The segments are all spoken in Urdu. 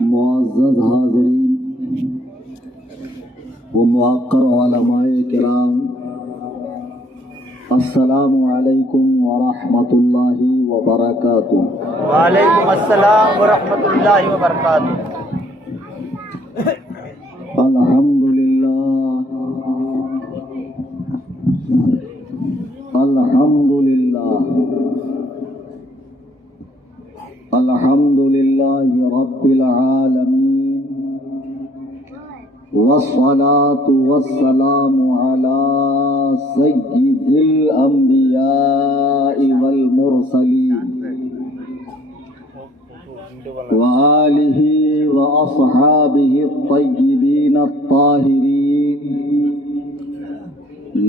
معزز حاضرین و موقر علماء کرام، السلام علیکم ورحمۃ اللہ وبرکاتہ۔ وعلیکم السلام ورحمۃ اللہ وبرکاتہ۔ الحمدللہ الحمدللہ الحمدللہ رب العالمین، والصلاة والسلام على سید الانبیاء والمرسلین وآلہ واصحابہ الطیبین الطاہرین،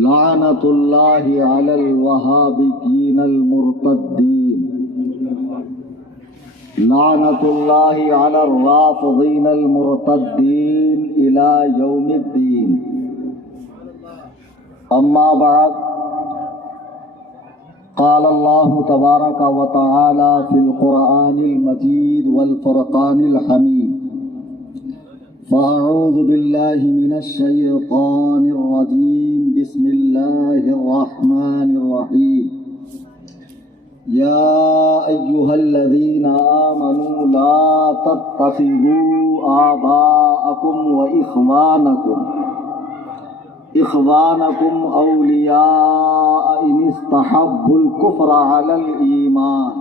لعنت اللہ علی الوہابیین المرتدین، لعنت اللہ علی الرافضین المرتدین الی یوم الدین۔ اما بعد، قال اللہ تبارک و تعالی فی القرآن المجید والفرقان الحمید، فاعوذ باللہ من الشیطان الرجیم، بسم اللہ الرحمن الرحیم۔ یا ایہا الذین آمنوا لا تتخذوا آباءکم وإخوانکم اولیاء ان استحبوا الکفر علی الایمان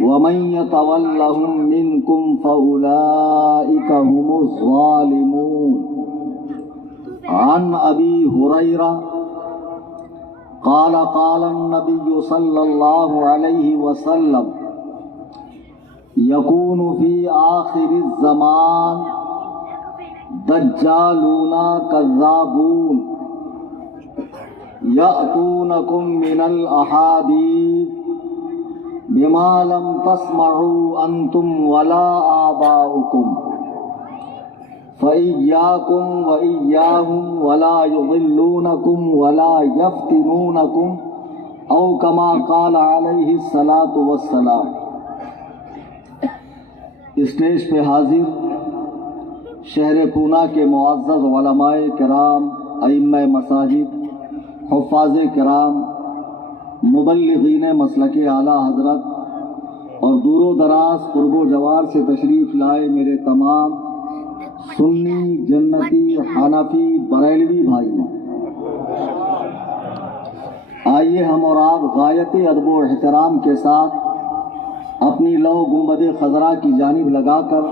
ومن یتولہم منکم فاولئک هم الظالمون۔ عن ابی ہریرہ قال قال النبي صلى الله عليه وسلم يكون في آخر الزمان دجالون كذابون يأتونكم من الأحاديث بما لم تسمعوا أنتم ولا آباؤكم، فإياكم وإياهم ولا يضلونكم ولا يفتنونكم، أو كما قال عليه الصلاة والسلام۔ اسٹیج پہ حاضر شہر پونا کے معزز علماء کرام، ائمہ مساجد، حفاظ کرام، مبلغین مسلک اعلیٰ حضرت اور دور و دراز قرب و جوار سے تشریف لائے میرے تمام سنی، جنتی، حنفی، بریلوی بھائیوں، آئیے ہم اور آپ غایت ادب و احترام کے ساتھ اپنی لو گنبد خضرا کی جانب لگا کر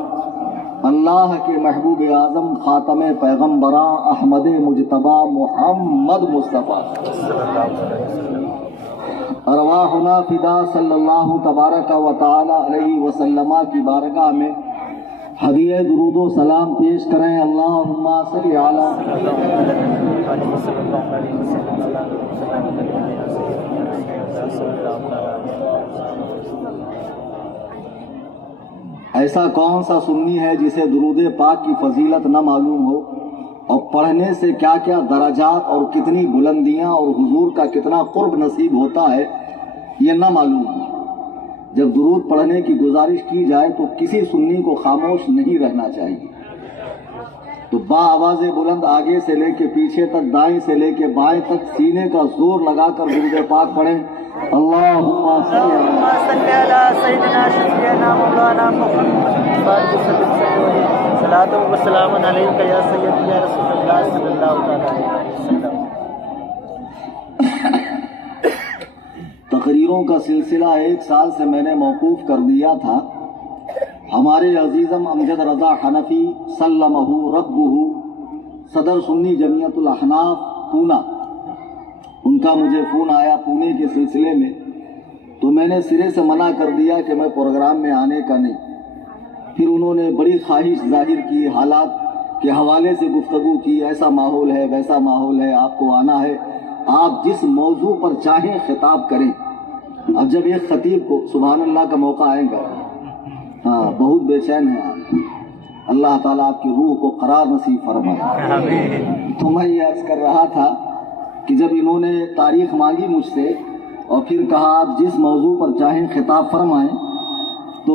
اللہ کے محبوب اعظم خاتم پیغمبراں احمد مجتبی محمد مصطفیٰ ارواحنا فدا صلی اللہ تبارک و تعالی علیہ وسلم کی بارگاہ میں ہدیہ درود و سلام پیش کریں۔ اللہم صلی علی ایسا کون سا سنی ہے جسے درود پاک کی فضیلت نہ معلوم ہو، اور پڑھنے سے کیا کیا درجات اور کتنی بلندیاں اور حضور کا کتنا قرب نصیب ہوتا ہے یہ نہ معلوم ہو۔ جب درود پڑھنے کی گزارش کی جائے تو کسی سنی کو خاموش نہیں رہنا چاہیے، تو با آواز بلند آگے سے لے کے پیچھے تک، دائیں سے لے کے بائیں تک سینے کا زور لگا کر درود پاک پڑھیں۔ اللہم صلی علی سیدنا شفیعنا مولانا محمد صلاۃ و سلام علیک یا سیدی یا رسول اللہ صلی اللہ علیہ وسلم۔ تقریروں کا سلسلہ 1 سال سے میں نے موقوف کر دیا تھا۔ ہمارے عزیزم امجد رضا حنفی سلمہ ربہ، صدر سنی جمعیت الاحناف پونا، ان کا مجھے فون آیا پونے کے سلسلے میں، تو میں نے سرے سے منع کر دیا کہ میں پروگرام میں آنے کا نہیں۔ پھر انہوں نے بڑی خواہش ظاہر کی، حالات کے حوالے سے گفتگو کی، ایسا ماحول ہے ویسا ماحول ہے، آپ کو آنا ہے، آپ جس موضوع پر چاہیں خطاب کریں۔ اب جب ایک خطیب کو سبحان اللہ کا موقع آئے گا، ہاں بہت بے چین ہیں آپ، اللہ تعالیٰ آپ کی روح کو قرار نصیب فرمائے۔ تو میں یہ عرض کر رہا تھا کہ جب انہوں نے تاریخ مانگی مجھ سے اور پھر کہا آپ جس موضوع پر چاہیں خطاب فرمائیں، تو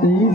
23,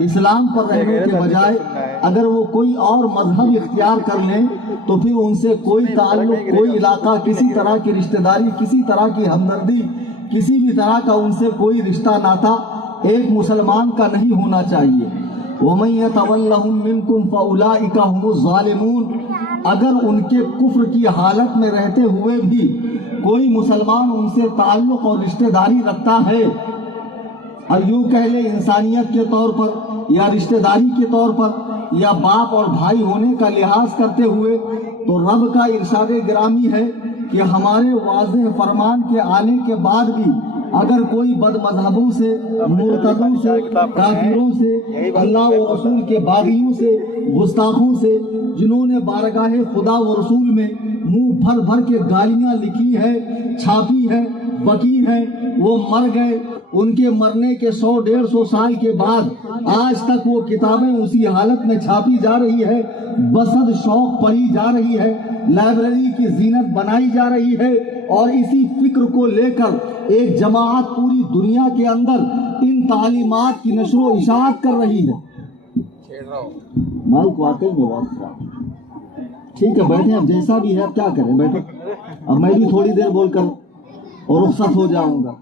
اسلام پر رہنے کے بجائے اگر وہ کوئی اور مذہب اختیار کر لیں تو پھر ان سے کوئی تعلق، کوئی علاقہ، کسی طرح کی رشتہ داری، کسی طرح کی ہمدردی، کسی بھی طرح کا ان سے کوئی رشتہ ناتا ایک مسلمان کا نہیں ہونا چاہیے۔ وَمَن يَتَوَلَّهُم مِّنكُمْ فَأُولَٰئِكَ هُمُ الظَّالِمُونَ، اگر ان کے کفر کی حالت میں رہتے ہوئے بھی کوئی مسلمان ان سے تعلق اور رشتہ داری رکھتا ہے، اور یوں کہہ لے انسانیت کے طور پر یا رشتہ داری کے طور پر یا باپ اور بھائی ہونے کا لحاظ کرتے ہوئے، تو رب کا ارشاد گرامی ہے کہ ہمارے واضح فرمان کے آنے کے بعد بھی اگر کوئی بد مذہبوں سے، مرتدوں سے، کافروں سے، اللہ و رسول کے باغیوں سے، گستاخوں سے، جنہوں نے بارگاہ خدا و رسول میں منہ بھر بھر کے گالیاں لکھی ہے، چھاپی ہے، بکی ہے، وہ مر گئے۔ ان کے مرنے کے 100-150 سال کے بعد آج تک وہ کتابیں اسی حالت میں چھاپی جا رہی ہے، بسد شوق پڑھی جا رہی ہے، لائبریری کی زینت بنائی جا رہی ہے، اور اسی فکر کو لے کر ایک جماعت پوری دنیا کے اندر ان تعلیمات کی نشر و اشاعت کر رہی ہے۔ مالک واقعی میں بات ٹھیک ہے، بیٹھے اب جیسا بھی ہے، اب کیا کریں، بیٹھے اب میں بھی تھوڑی دیر بول کر اور رخصت ہو جاؤں گا۔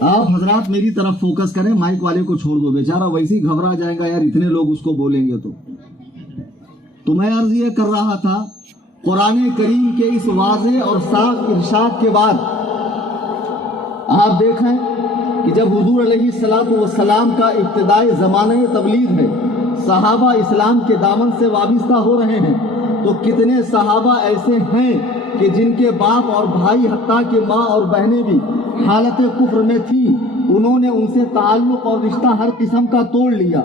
آپ حضرات میری طرف فوکس کریں، مائک والے کو چھوڑ دو، بیچارہ ویسے ہی گھبرا جائے گا یار، اتنے لوگ اس کو بولیں گے تو میں عرض یہ کر رہا تھا، قرآن کریم کے اس واضح اور صاف ارشاد کے بعد آپ دیکھیں کہ جب حضور علیہ السلام کا ابتدائی زمانہ تبلیغ ہے، صحابہ اسلام کے دامن سے وابستہ ہو رہے ہیں، تو کتنے صحابہ ایسے ہیں کہ جن کے باپ اور بھائی حتیٰ کہ ماں اور بہنیں بھی حالت کفر میں تھی، انہوں نے ان سے تعلق اور رشتہ ہر قسم کا توڑ لیا۔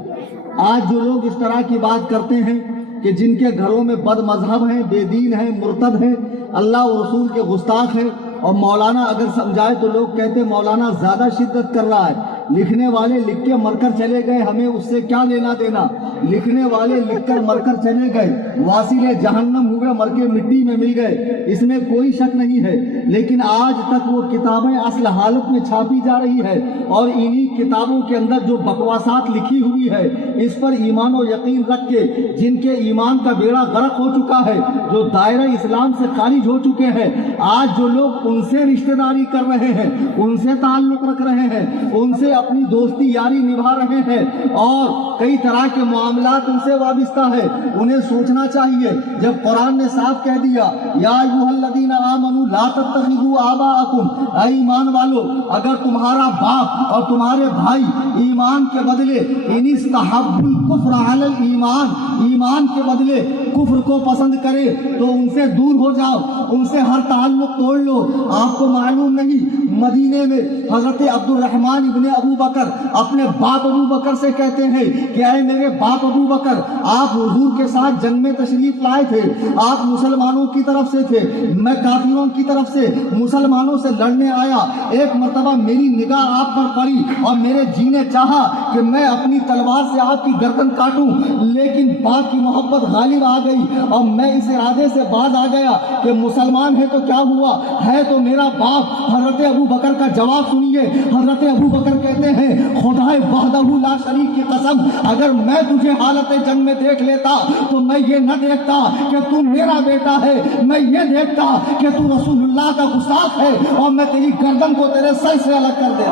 آج جو لوگ اس طرح کی بات کرتے ہیں کہ جن کے گھروں میں بد مذہب ہیں، بے دین ہیں، مرتد ہیں، اللہ و رسول کے گستاخ ہیں، اور مولانا اگر سمجھائے تو لوگ کہتے مولانا زیادہ شدت کر رہا ہے، لکھنے والے لکھ کے مر کر چلے گئے، ہمیں اس سے کیا لینا دینا، لکھنے والے لکھ کر مر کر چلے گئے، واصل جہنم ہوئے، مر کے مٹی میں مل گئے، اس میں کوئی شک نہیں ہے، لیکن آج تک وہ کتابیں اصل حالت میں چھاپی جا رہی ہے، اور انہی کتابوں کے اندر جو بکواسات لکھی ہوئی ہے اس پر ایمان و یقین رکھ کے جن کے ایمان کا بیڑا غرق ہو چکا ہے، جو دائرہ اسلام سے خارج ہو چکے ہیں، آج جو لوگ ان سے رشتہ داری کر رہے ہیں، ان سے تعلق رکھ رہے ہیں، ان سے اپنی دوستی یاری نبھا رہے ہیں، اور کئی طرح کے معاملات ان سے وابستہ ہے، انہیں سوچنا چاہیے۔ جب قرآن نے صاف کہہ دیا یا ایھا الذین آمنوا لا تتخذوا آباءکم، اے ایمان والو، اگر تمہارا باپ اور تمہارے بھائی ایمان کے بدلے ان استحبوا الکفر علی الایمان، ایمان کے بدلے کفر کو پسند کرے تو ان سے دور ہو جاؤ، ان سے ہر تعلق توڑ لو۔ آپ کو معلوم نہیں مدینے میں حضرت عبد الرحمن ابن ابو بکر اپنے باپ ابو بکر سے کہتے ہیں کہ اے میرے باپ ابو بکر، آپ حضور کے ساتھ جنگ میں تشریف لائے تھے، آپ مسلمانوں کی طرف سے تھے، میں کافروں کی طرف سے مسلمانوں سے لڑنے آیا، ایک مرتبہ میری نگاہ آپ پر پڑی اور میرے جی نے چاہا کہ میں اپنی تلوار سے آپ کی گردن کاٹوں، لیکن باپ کی محبت غالب آ گئی اور میں اس ارادے سے باز آ گیا کہ مسلمان ہے تو کیا ہوا، ہے تو میرا باپ۔ حضرت ابو بکر کا جواب سنیے، حضرت ابو بکر کہتے ہیں خدائے وحدہ لا شریک کی قسم، اگر میں تجھے حالت جنگ میں دیکھ لیتا تو میں یہ نہ دیکھتا کہ تو میرا بیٹا ہے، میں یہ دیکھتا کہ تو رسول اللہ کا گستاخ ہے، اور میں تیری گردن کو تیرے سر سے الگ کر دیتا۔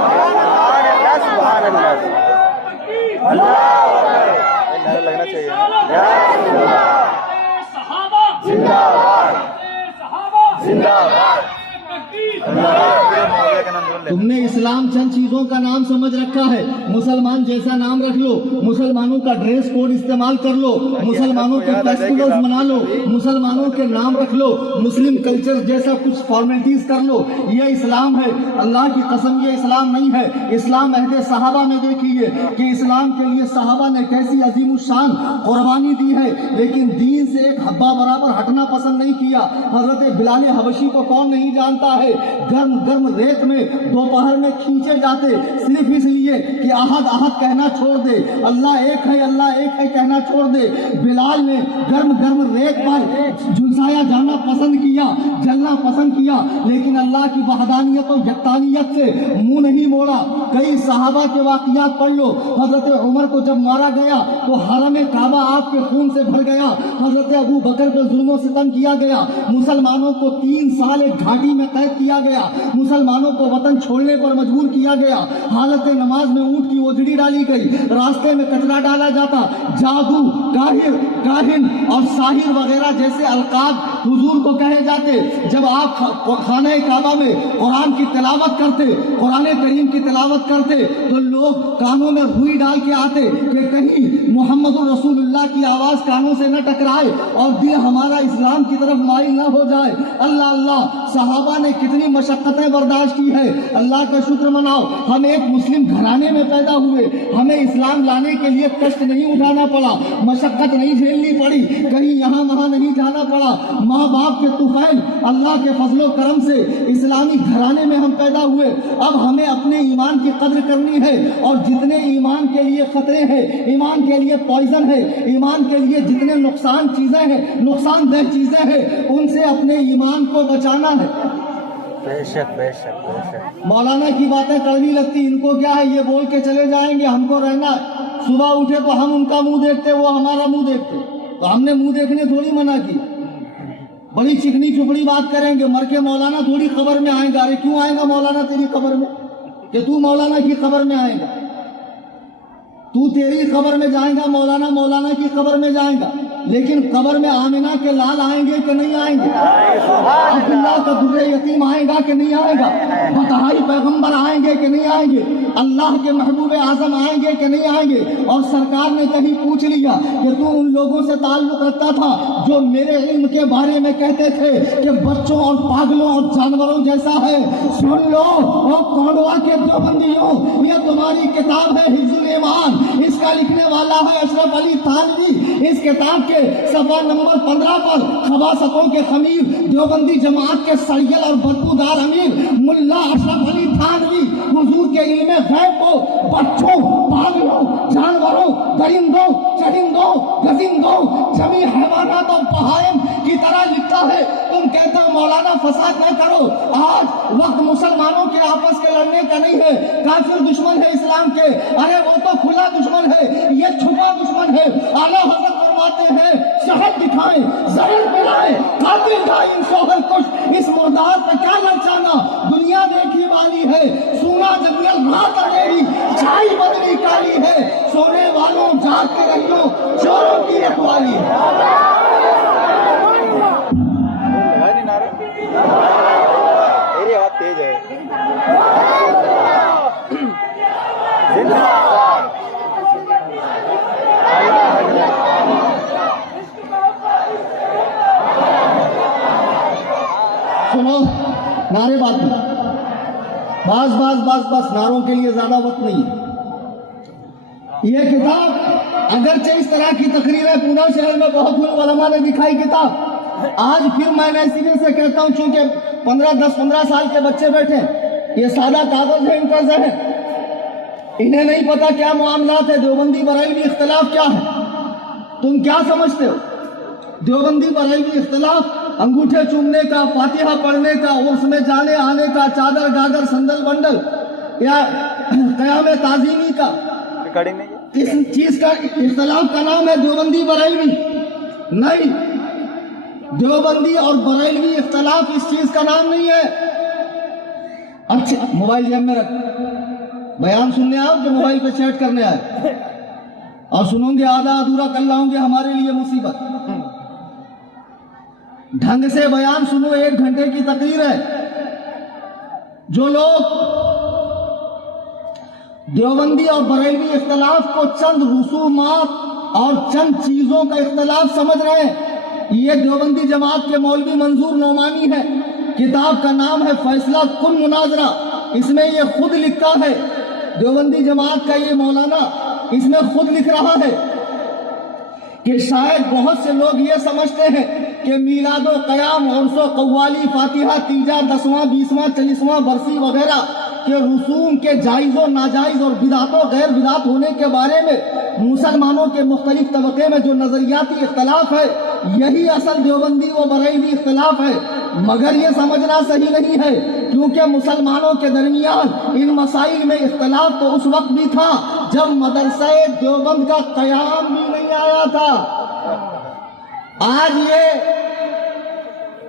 لگنا چاہیے۔ تم نے اسلام چند چیزوں کا نام سمجھ رکھا ہے، مسلمان جیسا نام رکھ لو، مسلمانوں کا ڈریس کوڈ استعمال کر لو، مسلمانوں کے فیسٹیولز منا لو، مسلمانوں کے نام رکھ لو، مسلم کلچر جیسا کچھ فارمیلٹیز کر لو، یہ اسلام ہے؟ اللہ کی قسم یہ اسلام نہیں ہے۔ اسلام عہد صحابہ میں دیکھیے کہ اسلام کے لیے صحابہ نے کیسی عظیم الشان قربانی دی ہے، لیکن دین سے ایک حبہ برابر ہٹنا پسند نہیں کیا۔ حضرت بلال حبشی کو کون نہیں جانتا بنتا ہے گرم گرم ریت میں دوپہر میں کھینچے جاتے صرف اس لیے کہ احد احد کہنا چھوڑ دے، اللہ ایک ہے کہنا چھوڑ دے۔ بلال نے گرم گرم ریت پر جھلسایا جانا پسند کیا، جلنا پسند کیا، لیکن اللہ کی وحدانیت و یکتانیت سے منہ نہیں موڑا۔ کئی صحابہ کے واقعات پڑھ لو، حضرت عمر کو جب مارا گیا تو حرم کعبہ آپ کے خون سے بھر گیا، حضرت ابو بکر پہ ظلم و ستم کیا گیا، مسلمانوں کو 3 سال ایک گھاٹی میں قید کیا گیا، مسلمانوں کو وطن چھوڑنے پر مجبور کیا گیا، حالت نماز میں اونٹ کی اوجڑی ڈالی گئی، راستے میں کچرا ڈالا جاتا، جادو، کاہن اور ساحر وغیرہ جیسے القاب حضور کو کہے جاتے۔ جب آپ خانہ کعبہ میں قرآن کی تلاوت کرتے، قرآن کریم کی تلاوت کرتے تو لوگ کانوں میں روئی ڈال کے آتے کہ کہیں محمد رسول اللہ کی آواز کانوں سے نہ ٹکرائے اور دل ہمارا اسلام کی طرف مائل نہ ہو جائے۔ اللہ اللہ، صحابہ نے کتنی مشقتیں برداشت کی ہے، اللہ کا شکر مناؤ ہم ایک مسلم گھرانے میں پیدا ہوئے، ہمیں اسلام لانے کے لیے کشٹ نہیں اٹھانا پڑا، مشقت نہیں جھیلنی پڑی، کہیں یہاں وہاں نہیں جانا پڑا، ماں باپ کے طفیل اللہ کے فضل و کرم سے اسلامی گھرانے میں ہم پیدا ہوئے۔ اب ہمیں اپنے ایمان کی قدر کرنی ہے، اور جتنے ایمان کے لیے خطرے ہیں، ایمان کے لیے پوائزن ہے، ایمان کے لیے جتنے نقصان دہ چیزیں ہیں، ان سے اپنے ایمان کو بچانا ہے۔ بے شک بے شک بے شک۔ مولانا کی باتیں کڑوی لگتی، ان کو کیا ہے، یہ بول کے چلے جائیں گے، ہم کو رہنا ہے، صبح اٹھے تو ہم ان کا منہ دیکھتے، وہ ہمارا منہ دیکھتے، تو ہم نے منہ دیکھنے تھوڑی منع کی، بڑی چکنی چپڑی بات کریں گے، مر کے مولانا تھوڑی خبر میں آئیں گا۔ ارے کیوں آئے گا مولانا تیری خبر میں، کہ تو مولانا کی خبر میں آئے گا؟ تو تیری خبر میں جائیں گا، مولانا کی خبر میں جائیں گا، لیکن قبر میں آمنہ کے لال آئیں گے کہ نہیں آئیں گے؟ عبداللہ کا در یتیم آئے گا کہ نہیں آئے گا؟ بتہائی پیغمبر آئیں گے کہ نہیں آئیں گے؟ اللہ کے محبوب اعظم آئیں گے کہ نہیں آئیں گے؟ اور سرکار نے کہیں پوچھ لیا کہ تو ان لوگوں سے تعلق رکھتا تھا جو میرے علم کے بارے میں کہتے تھے کہ بچوں اور پاگلوں اور جانوروں جیسا ہے، سن لو اور کونڈوا کے دیوبندیوں، یہ تمہاری کتاب ہے حفظ الایمان، اس کا لکھنے والا ہے اشرف علی تھانوی، اس کتاب کے صفحہ نمبر 15 پر خباثتوں کے خمیر دیوبندی جماعت کے سڑیل اور بدبودار امیر ملا اشرف علی تھانوی حضور کے علم غیب کو بچوں، پاگلوں، جانوروں، درندوں، چرندوں، گزندوں، جمی حیوانات اور بہائم کی طرح لکھتا ہے۔ تم کہتے ہو مولانا فساد نہ کرو، آج وقت مسلمانوں کے آپس کے لڑنے کا نہیں ہے، کافر دشمن ہے اسلام کے، ارے وہ تو کھلا دشمن ہے، یہ چھپا دشمن ہے۔ اعلیٰ حضرت فرماتے ہیں شہد دکھائیں، زہر پلائیں، قاتل گائیں سوہل کش، اس مردار پہ کیا للچانا، دنیا دیکھی والی ہے، سونا جنگل رات اندھیری، چھائی بدری کالی ہے، سونے والوں جاگتے رہیو، چوروں کی رکھوالی ہے۔ میری آواز تیز ہے۔ سنو، نعرے بات نہیں، بس نعروں کے لیے زیادہ وقت نہیں ہے۔ یہ کتاب اگرچہ اس طرح کی تقریریں پونا شہر میں بہت علماء نے دکھائی کتاب، آج پھر میں نے سرے سے کہتا ہوں، چونکہ 10-15 سال کے بچے بیٹھے، یہ سادہ کاغذ ہے ان کا ذہن، انہیں نہیں پتا کیا معاملات ہے، دیوبندی بریلوی اختلاف کیا ہے، تم کیا سمجھتے ہو؟ دیوبندی بریلوی اختلاف انگوٹھے چومنے کا، فاتحہ پڑھنے کا، عرس میں جانے آنے کا، چادر گادر سندل بنڈل یا قیام تعظیمی کا، اس چیز کا اختلاف کا نام ہے دیوبندی بریلوی؟ نہیں، دیوبندی اور بریلوی اختلاف اس چیز کا نام نہیں ہے۔ اچھا موبائل جیب میں رکھ، بیان سننے آؤ کہ موبائل پہ چیٹ کرنے آئے، اور سنوں گے آدھا ادھورا کل لاؤں گے، ہمارے لیے مصیبت۔ ڈھنگ سے بیان سنو، 1 گھنٹے کی تقریر ہے۔ جو لوگ دیوبندی اور بریلوی اختلاف کو چند رسومات اور چند چیزوں کا اختلاف سمجھ رہے ہیں، یہ دیوبندی جماعت کے مولوی منظور نعمانی ہے، کتاب کا نام ہے فیصلہ کن مناظرہ، اس میں یہ خود لکھتا ہے، دیوبندی جماعت کا یہ مولانا اس میں خود لکھ رہا ہے کہ شاید بہت سے لوگ یہ سمجھتے ہیں کہ میلاد و قیام، عرس و قوالی، فاتحہ، تیجا، 10واں 20واں 40واں برسی وغیرہ کے رسوم کے جائز و ناجائز اور بدعت و غیر بدعت ہونے کے بارے میں مسلمانوں کے مختلف طبقے میں جو نظریاتی اختلاف ہے، یہی اصل دیوبندی و بریلوی اختلاف ہے۔ مگر یہ سمجھنا صحیح نہیں ہے، کیونکہ مسلمانوں کے درمیان ان مسائل میں اختلاف تو اس وقت بھی تھا جب مدرسہ دیوبند کا قیام بھی نہیں آیا تھا۔ آج یہ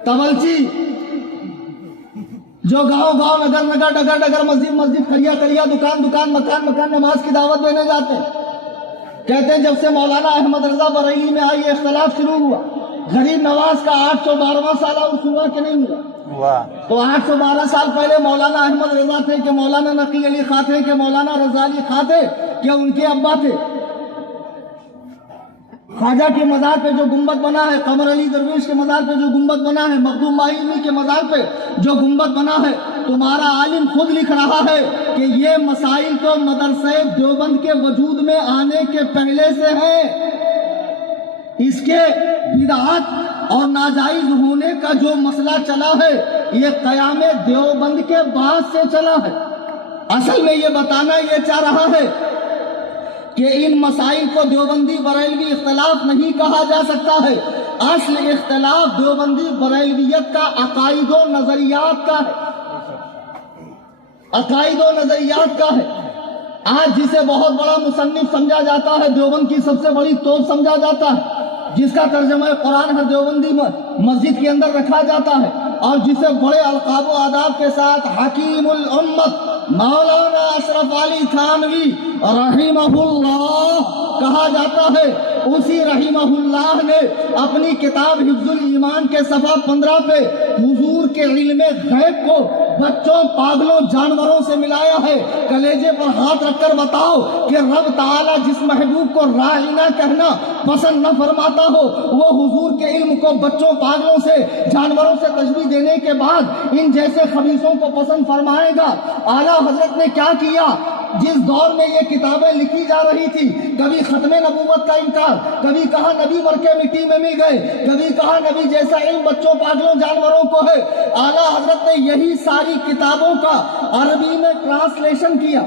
تولچی جو گاؤں گاؤں، نگر نگر، ڈگر ڈگر، مسجد مسجد، کھڑیا کھڑیا، دکان دکان، مکان مکان نماز کی دعوت دینے جاتے ہیں، کہتے ہیں جب سے مولانا احمد رضا بریلی میں آئی یہ اختلاف شروع ہوا۔ غریب نواز کا 812واں سالہ عرس ہوا کہ نہیں ہوا؟ تو 812 سال پہلے مولانا احمد رضا تھے کہ مولانا نقی علی خاں تھے کہ مولانا رضا علی خاں تھے کہ ان کے ابا تھے؟ خواجہ کے مزار پہ جو گنبد بنا ہے، قمر علی درویش کے مزار پہ جو گنبد بنا ہے، مخدوم ماہی کے مزار پہ جو گنبد بنا ہے، تمہارا عالم خود لکھ رہا ہے کہ یہ مسائل تو مدرسہ دیوبند کے وجود میں آنے کے پہلے سے ہیں۔ اس کے بدعات اور ناجائز ہونے کا جو مسئلہ چلا ہے یہ قیام دیوبند کے بعد سے چلا ہے۔ اصل میں یہ بتانا یہ چاہ رہا ہے کہ ان مسائل کو دیوبندی بریلوی اختلاف نہیں کہا جا سکتا ہے۔ اصل اختلاف دیوبندی بریلویت کا عقائد و نظریات کا ہے، عقائد و نظریات کا ہے۔ آج جسے بہت بڑا مصنف سمجھا جاتا ہے، دیوبند کی سب سے بڑی توپ سمجھا جاتا ہے، جس کا ترجمہ قرآن ہر دیوبندی مسجد کے اندر رکھا جاتا ہے، اور جسے بڑے القاب و آداب کے ساتھ حکیم الامت مولانا اشرف علی تھانوی رحمہ اللہ کہا جاتا ہے، اسی رحمہ اللہ نے اپنی کتاب حفظ الایمان کے صفحہ 15 پہ حضور کے علم غیب کو بچوں، پاگلوں، جانوروں سے ملایا ہے۔ کلیجے پر ہاتھ رکھ کر بتاؤ کہ رب تعالیٰ جس محبوب کو راعینا کہنا پسند نہ فرماتا ہو، وہ حضور کے علم کو بچوں، پاگلوں سے، جانوروں سے تشبیہ دینے کے بعد ان جیسے خبیثوں کو پسند فرمائے گا۔ اعلیٰ حضرت نے کیا کیا؟ جس دور میں یہ کتابیں لکھی جا رہی تھی، کبھی ختم نبوت کا انکار، کبھی کہا نبی مر کے مٹی میں مل گئے، کبھی کہا نبی جیسا علم بچوں، پاگلوں، جانوروں کو ہے۔ اعلیٰ حضرت نے یہی ساری کتابوں کا عربی میں ٹرانسلیشن کیا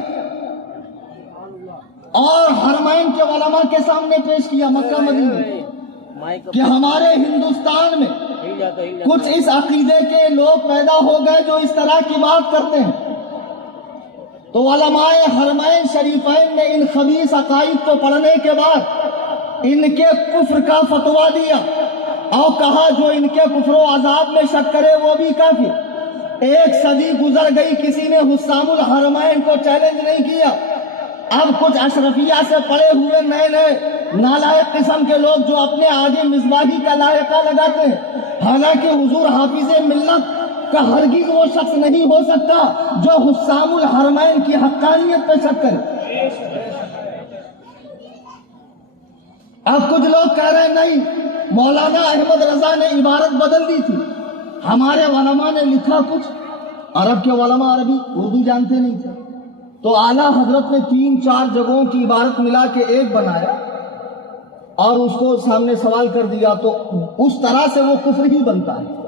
اور حرمین کے علماء کے سامنے پیش کیا مکہ مدینہ میں، کہ ہمارے ہندوستان میں کچھ اس عقیدے کے لوگ پیدا ہو گئے جو اس طرح کی بات کرتے ہیں۔ تو علماء حرمین شریفین نے ان خبیث عقائد کو پڑھنے کے بعد ان کے کفر کا فتویٰ دیا اور کہا جو ان کے کفر و عذاب میں شک کرے وہ بھی کافر۔ 1 صدی گزر گئی، کسی نے حسام الحرمین کو چیلنج نہیں کیا۔ اب کچھ اشرفیہ سے پڑے ہوئے نئے نئے نالائق قسم کے لوگ جو اپنے آگے مصباحی کا لائقہ لگاتے ہیں، حالانکہ حضور حافظ ملت کا ہرگز وہ شخص نہیں ہو سکتا جو حسام الحرمین کی حقانیت پہ شک کرے۔ اب کچھ لوگ کہہ رہے ہیں نہیں، مولانا احمد رضا نے عبارت بدل دی تھی، ہمارے علماء نے لکھا کچھ، عرب کے علماء عربی اردو جانتے نہیں تھے، تو اعلیٰ حضرت نے 3-4 جگہوں کی عبارت ملا کے ایک بنایا اور اس کو سامنے سوال کر دیا، تو اس طرح سے وہ کفر ہی بنتا ہے۔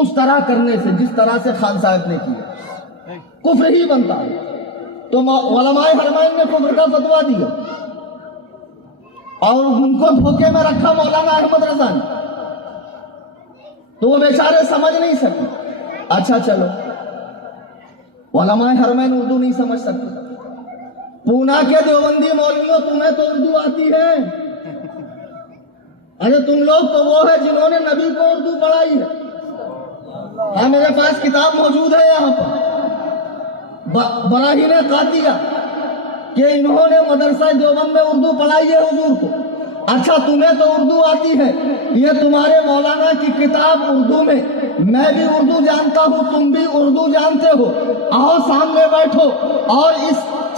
اس طرح کرنے سے، جس طرح سے خان صاحب نے کیا، کفر ہی بنتا ہے۔ تو علماء حرمین نے کفر کا فتویٰ دیا اور ان کو دھوکے میں رکھا مولانا احمد رضا نے، تو وہ بیچارے سمجھ نہیں سکے۔ اچھا چلو، علماء حرمین اردو نہیں سمجھ سکتے، پونا کے دیوبندی مولویوں تمہیں تو اردو آتی ہے، ارے تم لوگ تو وہ ہے جنہوں نے نبی کو اردو پڑھائی ہے۔ ہاں میرے پاس کتاب موجود ہے یہاں پر، براہین قاطعہ کہ انہوں نے مدرسہ دیوبند میں اردو پڑھائی ہے حضور کو۔ اچھا تمہیں تو اردو آتی ہے، یہ تمہارے مولانا کی کتاب اردو میں، میں بھی اردو جانتا ہوں، تم بھی اردو جانتے ہو، آؤ سامنے بیٹھو اور اس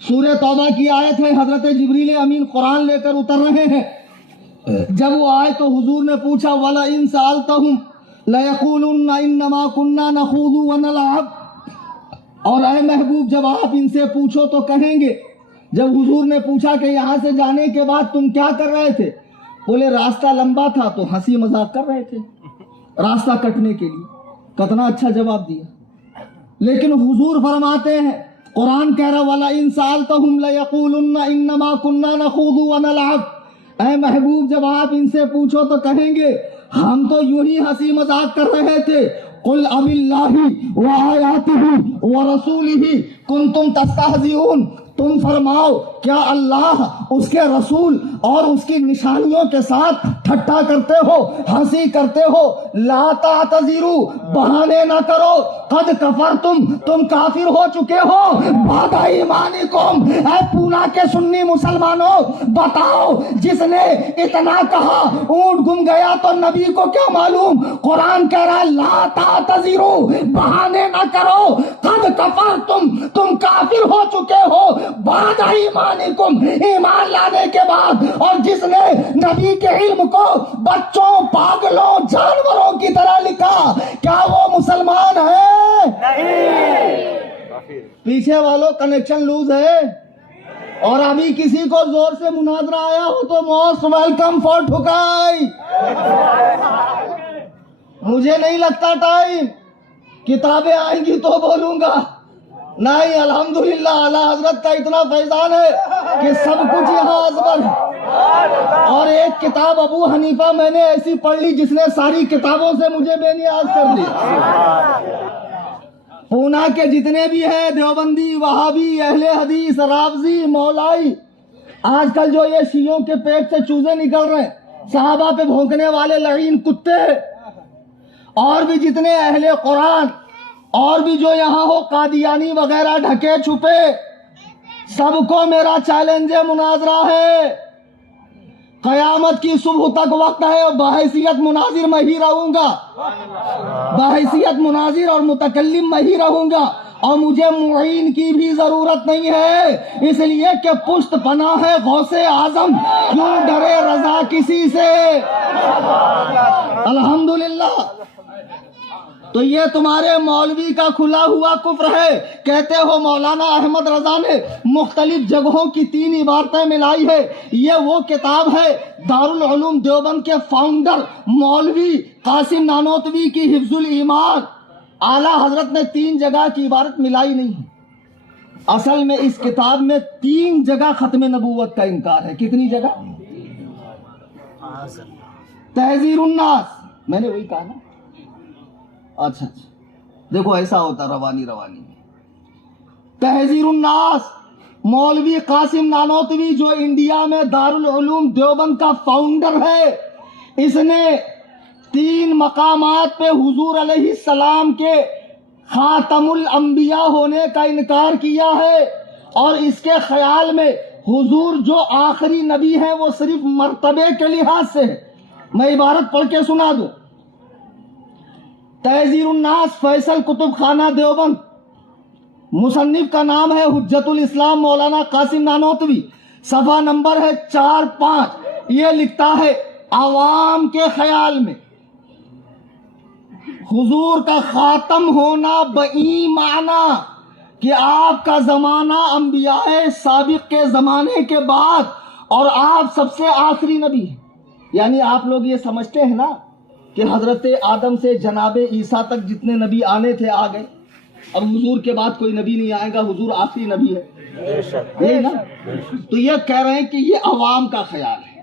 سورہ توبہ کی آیت ہے، حضرت جبریل امین قرآن لے کر اتر رہے ہیں. جب وہ آئے تو حضور نے پوچھا وَلَئِن سَأَلْتَهُمْ لَيَقُولُنَّ إِنَّمَا كُنَّا نَخُوضُ وَنَلْعَبُ، اور اے محبوب جب آپ ان سے پوچھو تو کہیں گے. جب حضور نے پوچھا کہ یہاں سے جانے کے بعد تم کیا کر رہے تھے، بولے راستہ لمبا تھا تو ہنسی مذاق کر رہے تھے راستہ کٹنے کے لیے. کتنا اچھا جواب دیا. لیکن حضور فرماتے ہیں، قرآن کہہ رہا وَلَئِن سَأَلْتَهُمْ لَيَقُولُنَّ إِنَّمَا كُنَّا نَخُوضُ وَنَلْعَبُ، اے محبوب جب آپ ان سے پوچھو تو کہیں گے ہم تو یوں ہی ہنسی مذاق کر رہے تھے. قُلْ أَبِاللَّهِ وَآيَاتِهِ وَرَسُولِهِ كُنْتُمْ تَسْتَهْزِئُونَ، تم فرماؤ کیا اللہ اس کے رسول اور اس کی نشانیوں کے ساتھ ٹھٹا کرتے ہو، ہنسی کرتے ہو؟ لا تعتذروا، بہانے نہ کرو، قد کفرتم، تم کافر ہو چکے ہو، بعد ایمانکم. اے پونا کے سنی مسلمانوں بتاؤ، جس نے اتنا کہا اونٹ گم گیا تو نبی کو کیا معلوم؟ قرآن کہہ رہا ہے لا تعتذروا، بہانے نہ کرو، قد کفرتم، تم کافر ہو چکے ہو، بعد ایمانکم، ایمان لانے کے بعد. اور جس نے نبی کے علم کو بچوں، پاگلوں، جانوروں کی طرح لکھا، کیا وہ مسلمان ہے؟ نہیں. پیچھے والوں کنیکشن لوز ہے. اور ابھی کسی کو زور سے مناظرہ آیا ہو تو موسٹ ویلکم فار ٹھکائی. مجھے نہیں لگتا ٹائم، کتابیں آئیں گی تو بولوں گا. نہیں، الحمدللہ اعلیٰ حضرت کا اتنا فیضان ہے کہ سب کچھ یہاں ازبر ہے. اور ایک کتاب ابو حنیفہ میں نے ایسی پڑھ لی جس نے ساری کتابوں سے مجھے بے نیاز کر دیا. پونا کے جتنے بھی ہیں دیوبندی، وہابی، اہل حدیث، رافضی، مولائی، آج کل جو یہ شیعوں کے پیٹ سے چوزے نکل رہے ہیں، صحابہ پہ بھونکنے والے لعین کتے، اور بھی جتنے اہل قرآن، اور بھی جو یہاں ہو قادیانی وغیرہ ڈھکے چھپے، سب کو میرا چیلنج مناظرہ ہے. قیامت کی صبح تک وقت ہے، بحیثیت مناظر میں ہی رہوں گا، بحیثیت مناظر اور متکلم میں ہی رہوں گا. اور مجھے معین کی بھی ضرورت نہیں ہے، اس لیے کہ پشت پناہ ہے غوث اعظم، کیوں ڈرے رضا کسی سے. الحمدللہ. تو یہ تمہارے مولوی کا کھلا ہوا کفر ہے. کہتے ہو مولانا احمد رضا نے مختلف جگہوں کی 3 عبارتیں ملائی ہے. یہ وہ کتاب ہے دارالعلوم دیوبند کے فاؤنڈر مولوی قاسم نانوتوی کی حفظ الایمان. اعلیٰ حضرت نے 3 جگہ کی عبارت ملائی نہیں ہے. اصل میں اس کتاب میں 3 جگہ ختم نبوت کا انکار ہے. کتنی جگہ؟ تحذیر الناس، میں نے وہی کہا نا. اچھا دیکھو ایسا ہوتا روانی میں. تحذیر الناس، مولوی قاسم نانوتوی جو انڈیا میں دارالعلوم دیوبند کا فاؤنڈر ہے، اس نے 3 مقامات پہ حضور علیہ السلام کے خاتم الانبیاء ہونے کا انکار کیا ہے. اور اس کے خیال میں حضور جو آخری نبی ہیں وہ صرف مرتبے کے لحاظ سے ہے. میں عبارت پڑھ کے سنا دوں. تحذیر الناس، فیصل کتب خانہ دیوبند، مصنف کا نام ہے حجت الاسلام مولانا قاسم نانوتوی، صفحہ نمبر ہے 4-5. یہ لکھتا ہے عوام کے خیال میں حضور کا خاتم ہونا بئی معنی کہ آپ کا زمانہ انبیاء سابق کے زمانے کے بعد اور آپ سب سے آخری نبی ہیں. یعنی آپ لوگ یہ سمجھتے ہیں نا کہ حضرت آدم سے جناب عیسیٰ تک جتنے نبی آنے تھے آ گئے، اب حضور کے بعد کوئی نبی نہیں آئے گا، حضور آخری نبی ہے، یہی نا؟ تو یہ کہہ رہے ہیں کہ یہ عوام کا خیال ہے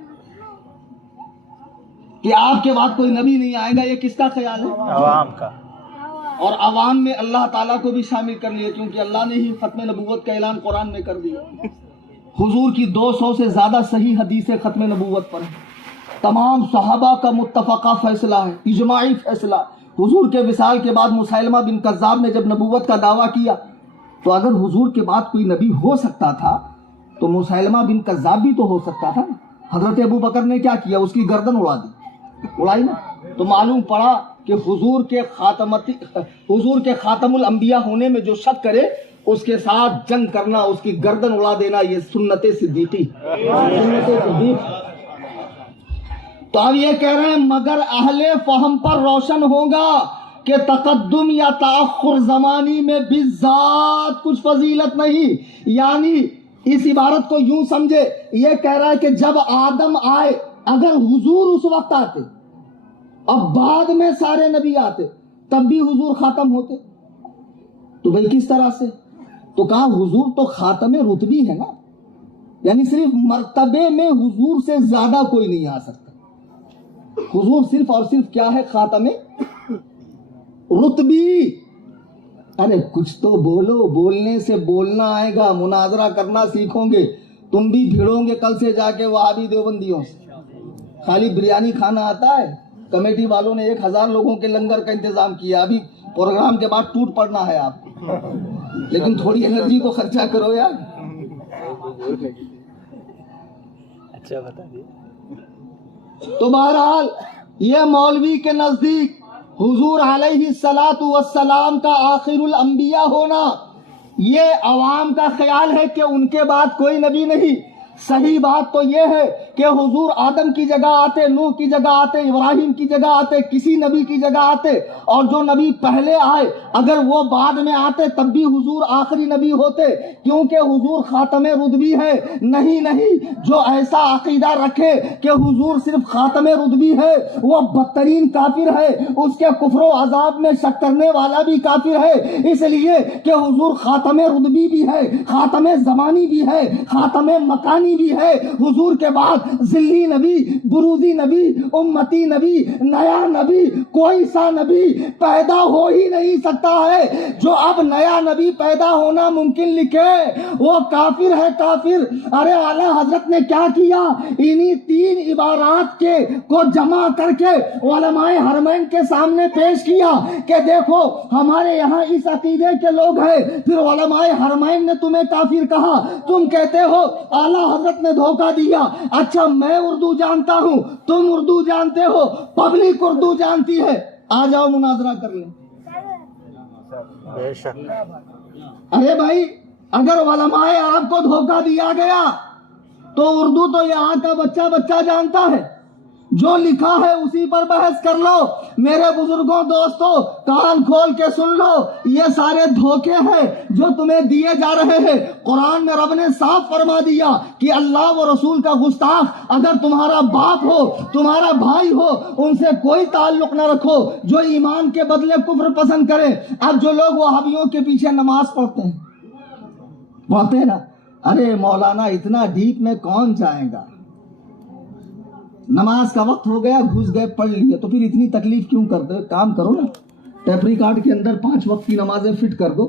کہ آپ کے بعد کوئی نبی نہیں آئے گا. یہ کس کا خیال ہے؟ عوام کا. اور عوام میں اللہ تعالیٰ کو بھی شامل کر لیا، کیونکہ اللہ نے ہی ختم نبوت کا اعلان قرآن میں کر دیا. حضور کی 200 سے زیادہ صحیح حدیثیں ختم نبوت پر ہیں. تمام صحابہ کا متفقہ فیصلہ ہے، اجماعی فیصلہ. حضور کے وصال کے بعد مسیلمہ بن کذاب نے جب نبوت کا دعویٰ کیا تو اگر حضور کے بعد کوئی نبی ہو سکتا تھا تو مسیلمہ بن کذاب بھی تو ہو سکتا تھا. حضرت ابو بکر نے کیا کیا؟ اس کی گردن اڑائی نا. تو معلوم پڑا کہ حضور کے خاتم الانبیاء ہونے میں جو شک کرے اس کے ساتھ جنگ کرنا، اس کی گردن اڑا دینا، یہ سنت صدیقی، سنت صدیق۔ تو اب یہ کہہ رہے ہیں مگر اہل فہم پر روشن ہوگا کہ تقدم یا تاخر زمانی میں بالذات کچھ فضیلت نہیں۔ یعنی اس عبارت کو یوں سمجھے، یہ کہہ رہا ہے کہ جب آدم آئے، اگر حضور اس وقت آتے، اب بعد میں سارے نبی آتے، تب بھی حضور خاتم ہوتے تو بھئی کس طرح سے؟ تو کہا حضور تو خاتم رتبی ہے نا، یعنی صرف مرتبے میں حضور سے زیادہ کوئی نہیں آ سکتا۔ حضور صرف اور صرف کیا ہے؟ خاتم رتبی۔ ارے کچھ تو بولو، بولنے سے بولنا آئے گا، مناظرہ کرنا سیکھو گے، تم بھی بھیڑو گے کل سے جا کے وہابی دیوبندیوں سے۔ خالی بریانی کھانا آتا ہے؟ کمیٹی والوں نے 1000 لوگوں کے لنگر کا انتظام کیا، ابھی پروگرام کے بعد ٹوٹ پڑنا ہے آپ کو، لیکن تھوڑی انرجی کو خرچہ کرو یار۔ اچھا بتا دیے۔ تو بہرحال یہ مولوی کے نزدیک حضور علیہ الصلاۃ والسلام کا آخر الانبیاء ہونا، یہ عوام کا خیال ہے کہ ان کے بعد کوئی نبی نہیں۔ صحیح بات تو یہ ہے کہ حضور آدم کی جگہ آتے، نوح کی جگہ آتے، ابراہیم کی جگہ آتے، کسی نبی کی جگہ آتے، اور جو نبی پہلے آئے اگر وہ بعد میں آتے تب بھی حضور آخری نبی ہوتے، کیونکہ حضور خاتم رتبی ہے۔ نہیں، جو ایسا عقیدہ رکھے کہ حضور صرف خاتم رتبی ہے وہ بدترین کافر ہے، اس کے کفر و عذاب میں شک کرنے والا بھی کافر ہے، اس لیے کہ حضور خاتم رتبی بھی ہے، خاتم زمانی بھی ہے، خاتم مکانی بھی ہے۔ حضور کے بعد ذلی نبی، بروزی نبی، امتی نبی، نیا نبی، کوئی سا نبی پیدا ہو ہی نہیں سکتا ہے۔ جو اب نیا نبی پیدا ہونا ممکن لکھے وہ کافر ہے، کافر۔ ارے اعلیٰ حضرت نے کیا کیا؟ انہی 3 عبارات کو جمع کر کے علماء حرمین کے سامنے پیش کیا کہ دیکھو ہمارے یہاں اس عقیدے کے لوگ ہیں، پھر علماء حرمین نے تمہیں کافر کہا، تم کہتے ہو اعلیٰ حضرت نے دھوکہ دیا۔ اچھا میں اردو جانتا ہوں، تم اردو جانتے ہو، پبلک اردو جانتی ہے، آ جاؤ مناظرہ کر لیں۔ بے شک۔ ارے بھائی اگر علماء عرب کو دھوکہ دیا گیا تو اردو تو یہاں کا بچہ جانتا ہے، جو لکھا ہے اسی پر بحث کر لو۔ میرے بزرگوں، دوستوں، کان کھول کے سن لو، یہ سارے دھوکے ہیں جو تمہیں دیے جا رہے ہیں۔ قرآن میں رب نے صاف فرما دیا کہ اللہ و رسول کا گستاخ اگر تمہارا باپ ہو، تمہارا بھائی ہو، ان سے کوئی تعلق نہ رکھو جو ایمان کے بدلے کفر پسند کرے۔ اب جو لوگ وہابیوں کے پیچھے نماز پڑھتے ہیں نا، ارے مولانا اتنا ڈیپ میں کون جائے گا؟ نماز کا وقت ہو گیا، گھس گئے، پڑھ لیے، تو پھر اتنی تکلیف کیوں کرتے ہو؟ کام کرو نا، ٹیپری کارڈ کے اندر 5 وقت کی نمازیں فٹ کر دو،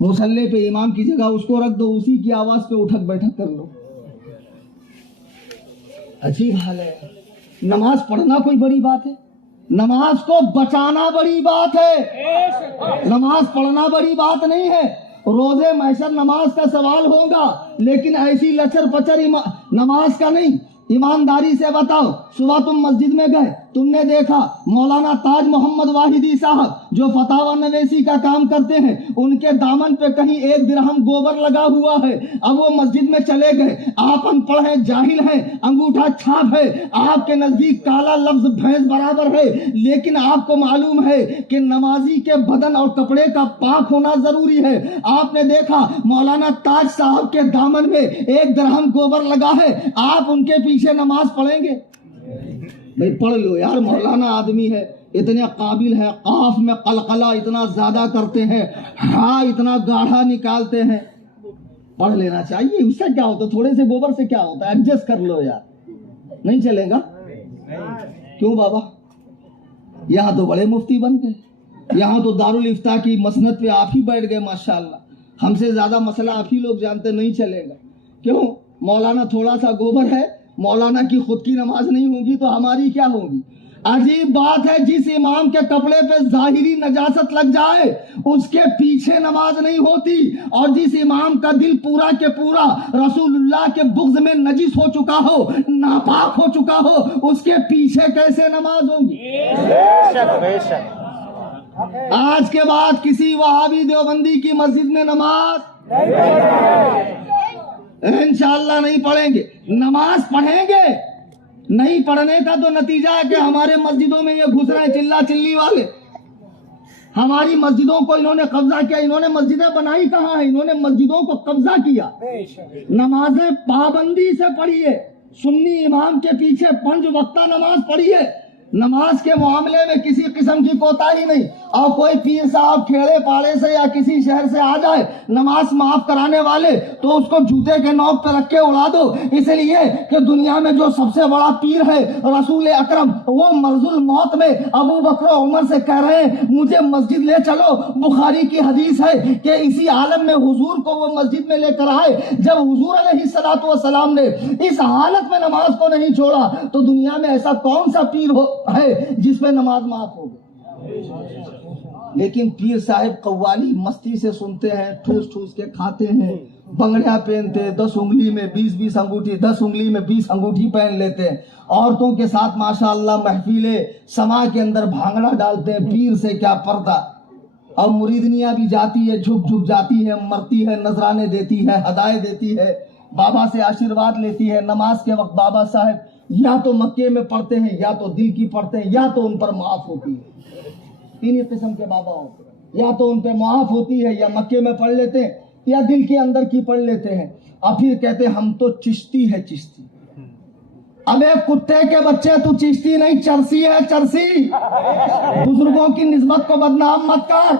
مصلی پہ امام کی جگہ اس کو رکھ دو، اسی کی آواز پہ اٹھک بیٹھک کر لو۔ عجیب حال ہے۔ نماز پڑھنا کوئی بڑی بات ہے؟ نماز کو بچانا بڑی بات ہے، نماز پڑھنا بڑی بات نہیں ہے۔ روزے محشر نماز کا سوال ہوگا، لیکن ایسی لچر پچر نماز کا نہیں۔ ایمانداری سے بتاؤ، صبح تم مسجد میں گئے، تم نے دیکھا مولانا تاج محمد واحدی صاحب جو فتاوی نویسی کا کام کرتے ہیں، ان کے دامن پہ کہیں 1 درہم گوبر لگا ہوا ہے۔ اب وہ مسجد میں چلے گئے، آپ ان پڑھ ہیں، جاہل ہیں، انگوٹھا چھاپ ہے، آپ کے نزدیک کالا لفظ بھینس برابر ہے، لیکن آپ کو معلوم ہے کہ نمازی کے بدن اور کپڑے کا پاک ہونا ضروری ہے۔ آپ نے دیکھا مولانا تاج صاحب کے دامن میں 1 درہم گوبر لگا ہے، آپ ان کے پیچھے نماز پڑھیں گے؟ بھئی پڑھ لو یار، مولانا آدمی ہے، اتنے قابل ہے، قاف میں قلقلہ اتنا زیادہ کرتے ہیں، ہاں اتنا گاڑھا نکالتے ہیں، پڑھ لینا چاہیے۔ اس سے کیا ہوتا ہے؟ تھوڑے سے گوبر سے کیا ہوتا ہے؟ ایڈجسٹ کر لو یار، نہیں چلے گا؟ کیوں بابا؟ یہاں تو بڑے مفتی بن گئے، یہاں تو دارالافتاء کی مسند پہ آپ ہی بیٹھ گئے، ماشاءاللہ، ہم سے زیادہ مسئلہ آپ ہی لوگ جانتے، نہیں چلے گا۔ کیوں؟ مولانا تھوڑا سا گوبر ہے، مولانا کی خود کی نماز نہیں ہوگی تو ہماری کیا ہوگی؟ عجیب بات ہے، جس امام کے کپڑے پہ ظاہری نجاست لگ جائے اس کے پیچھے نماز نہیں ہوتی، اور جس امام کا دل پورا کے پورا رسول اللہ کے بغض میں نجس ہو چکا ہو، ناپاک ہو چکا ہو، اس کے پیچھے کیسے نماز ہوگی؟ بے شک بے شک۔ آج کے بعد کسی وہابی دیوبندی کی مسجد میں نماز انشاءاللہ نہیں پڑھیں گے. نماز پڑھیں گے. نہیں پڑھنے کا تو نتیجہ ہے کہ ہمارے مسجدوں میں یہ گھس رہے ہیں چلا چلی والے. ہماری مسجدوں کو انہوں نے قبضہ کیا. انہوں نے مسجدیں بنائی کہاں ہیں؟ انہوں نے مسجدوں کو قبضہ کیا. نمازیں پابندی سے پڑھیے. سنی امام کے پیچھے 5 وقتہ نماز پڑھیے. نماز کے معاملے میں کسی قسم کی کوتاہی نہیں. اور کوئی پیر صاحب کھیڑے پاڑے سے یا کسی شہر سے آ جائے نماز معاف کرانے والے تو اس کو جوتے کے نوک پہ رکھ کے اڑا دو. اس لیے کہ دنیا میں جو سب سے بڑا پیر ہے رسول اکرم وہ مرض الموت میں ابو بکر و عمر سے کہہ رہے ہیں مجھے مسجد لے چلو. بخاری کی حدیث ہے کہ اسی عالم میں حضور کو وہ مسجد میں لے کر آئے. جب حضور علیہ الصلوۃ والسلام نے اس حالت میں نماز کو نہیں چھوڑا تو دنیا میں ایسا کون سا پیر ہے جس پہ نماز معاف ہو گئی. لیکن پیر صاحب قوالی مستی سے سنتے ہیں, ٹھوس ٹھوس کے کھاتے ہیں, بنگڑیاں پہنتے, 10 انگلی میں 20 انگوٹھی, 10 انگلی میں 20 انگوٹھی پہن لیتے ہیں, عورتوں کے ساتھ ماشاءاللہ محفل سما کے اندر بھانگڑا ڈالتے ہیں. پیر سے کیا پردہ. اور مریدنیاں بھی جاتی ہے, جھک جھک جاتی ہے, مرتی ہے, نذرانے دیتی ہے, ہدایت دیتی ہے, بابا سے آشیرواد لیتی ہے. نماز کے وقت بابا صاحب یا تو مکے میں پڑھتے ہیں یا تو دل کی پڑھتے ہیں یا تو ان پر معاف ہوتی ہے. 3 قسم کے بابا ہوتے ہیں. یا تو ان پہ معاف ہوتی ہے یا مکے میں پڑھ لیتے ہیں یا دل کے اندر کی پڑھ لیتے ہیں. اور پھر کہتے ہیں ہم تو چشتی ہے چشتی. ابے کتے کے بچے تو چشتی نہیں چرسی ہے چرسی. بزرگوں کی نسبت کو بدنام مت کر.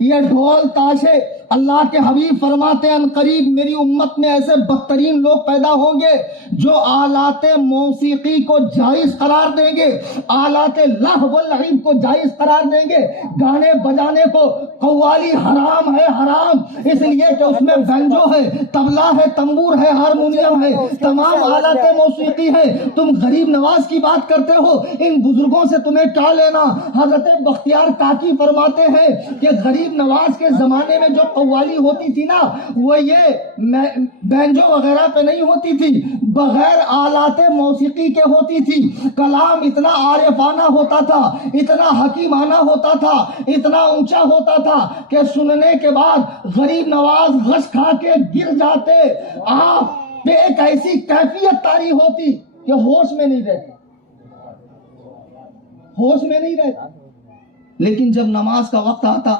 یہ ڈھول تاشے اللہ کے حبیب فرماتے ہیں قریب میری امت میں ایسے بدترین لوگ پیدا ہوں گے جو آلات موسیقی کو جائز قرار دیں گے, آلات لہو و لعب کو جائز قرار دیں گے, گانے بجانے کو. قوالی حرام ہے حرام, اس لیے کہ اس میں بینجو ہے, طبلہ ہے, تنبور ہے, ہارمونیم ہے, تمام آلات موسیقی ہے. تم غریب نواز کی بات کرتے ہو, ان بزرگوں سے تمہیں کیا لینا. حضرت بختیار کاکی فرماتے ہیں کہ غریب نواز کے زمانے میں جو قوالی ہوتی تھی نا وہ یہ بینجو وغیرہ پہ نہیں ہوتی تھی, بغیر آلات موسیقی کے ہوتی تھی. کلام اتنا عارفانہ ہوتا تھا, اتنا حکیمانہ ہوتا تھا, اتنا اونچا ہوتا تھا کہ سننے کے بعد غریب نواز غش کھا کے گر جاتے. آپ پہ ایک ایسی کیفیت طاری ہوتی کہ ہوش میں نہیں رہتے, ہوش میں نہیں رہتا. لیکن جب نماز کا وقت آتا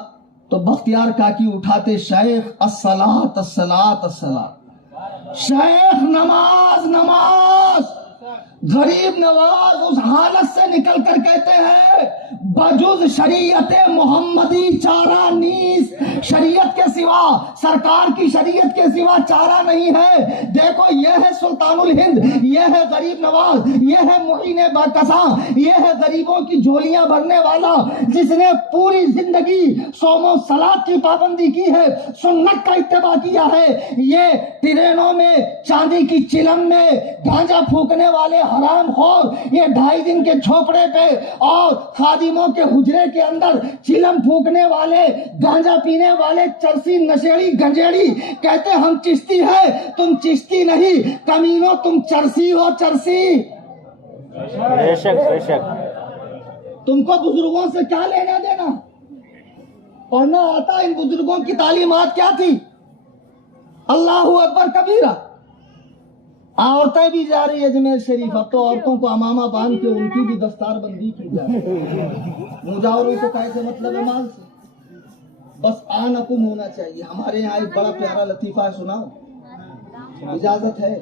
تو بختیار کاکی اٹھاتے شیخ الصلاۃ الصلاۃ الصلاۃ. شیخ نماز نماز. غریب نواز اس حالت سے نکل کر کہتے ہیں بجز شریعت محمدی چارہ نیس. شریعت کے سوا, سرکار کی شریعت کے سوا چارہ نہیں ہے. دیکھو یہ ہے سلطان الہند, یہ ہے غریب نواز, یہ ہے معین باکساں, یہ ہے غریبوں کی جھولیاں بھرنے والا جس نے پوری زندگی صوم و صلاۃ کی پابندی کی ہے, سنت کا اتباع کیا ہے. یہ ٹرینوں میں چاندی کی چلم میں گانجا پھونکنے والے حرام خور, یہ 2.5 دن کے جھوپڑے پہ اور خادموں کے حجرے کے اندر چلم پھونکنے والے, گانجا پینے والے, چرسی نشیڑی گنجیڑی کہتے ہم چشتی ہے. تم چشتی نہیں کمینو, تم چرسی ہو چرسی. بے شک بے شک. تم کو بزرگوں سے کیا لینا دینا. اور نہ آتا ان بزرگوں کی تعلیمات کیا تھی. اللہ اکبر کبیرہ. عورتیں بھی جا رہی ہے اجمیر شریف, اب تو عورتوں کو امامہ باندھ کے ان کی بھی دستار بندی کی جائے. مجاوروں کو کیسے مطلب ہے مال سے, بس آنکم ہونا چاہیے. ہمارے یہاں ایک بڑا پیارا لطیفہ ہے, سناؤ, اجازت ہے؟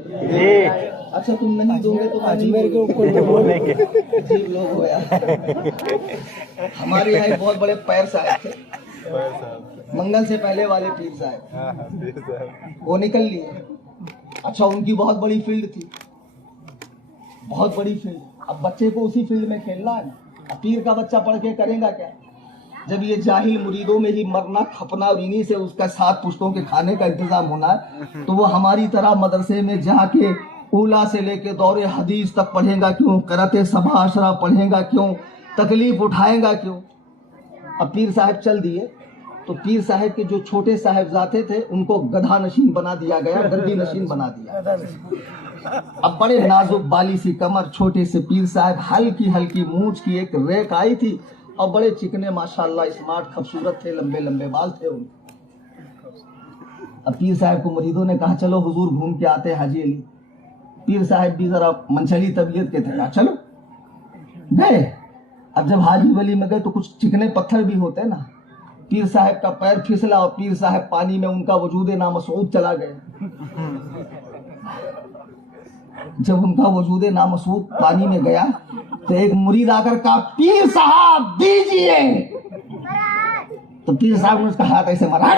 اچھا تم نہیں دو گے تو اجمیر کے اوپر بولیں گے. عجیب لوگ ہو یار. ہمارے یہاں ایک بہت بڑے پیر صاحب تھے, منگل سے پہلے والے پیر صاحب, وہ نکل لیے. اچھا ان کی بہت بڑی فیلڈ تھی, بہت بڑی فیلڈ. اب بچے کو اسی فیلڈ میں کھیلنا ہے. اب پیر کا بچہ پڑھ کے کرے گا کیا جب یہ جاہل مریدوں میں ہی مرنا کھپنا اور انہی سے اس کا 7 پشتوں کے کھانے کا انتظام ہونا ہے. تو وہ ہماری طرح مدرسے میں جا کے اولا سے لے کے دور حدیث تک پڑھے گا کیوں, قرأت صباح عشرہ پڑھے گا کیوں, تکلیف اٹھائے گا کیوں. اب پیر صاحب چل دیے تو پیر صاحب کے جو چھوٹے صاحبزادے تھے ان کو گدھا نشین بنا دیا گیا, گدی نشین بنا دیا. اب بڑے نازک بالی سی کمر, چھوٹے سے پیر صاحب, ہلکی ہلکی مونچھ کی ایک ریک آئی تھی اور بڑے چکنے ماشاءاللہ اسمارٹ خوبصورت تھے, لمبے لمبے بال تھے ان. اب پیر صاحب کو مریدوں نے کہا چلو حضور گھوم کے آتے حاجی علی. پیر صاحب بھی ذرا منچلی طبیعت کے تھے, کہا چلو گئے. اب جب حاجی ولی میں گئے تو کچھ چکنے پتھر بھی ہوتے نا. پیر صاحب کا پیر پھسلا اور پیر صاحب پانی میں ان کا وجود نامسعود چلا گیا. جب ان کا وجود نامسعود پانی میں گیا تو ایک مرید آ کر کہا پیر صاحب دیجیے. تو پیر صاحب نے اس کا ہاتھ ایسے مارا,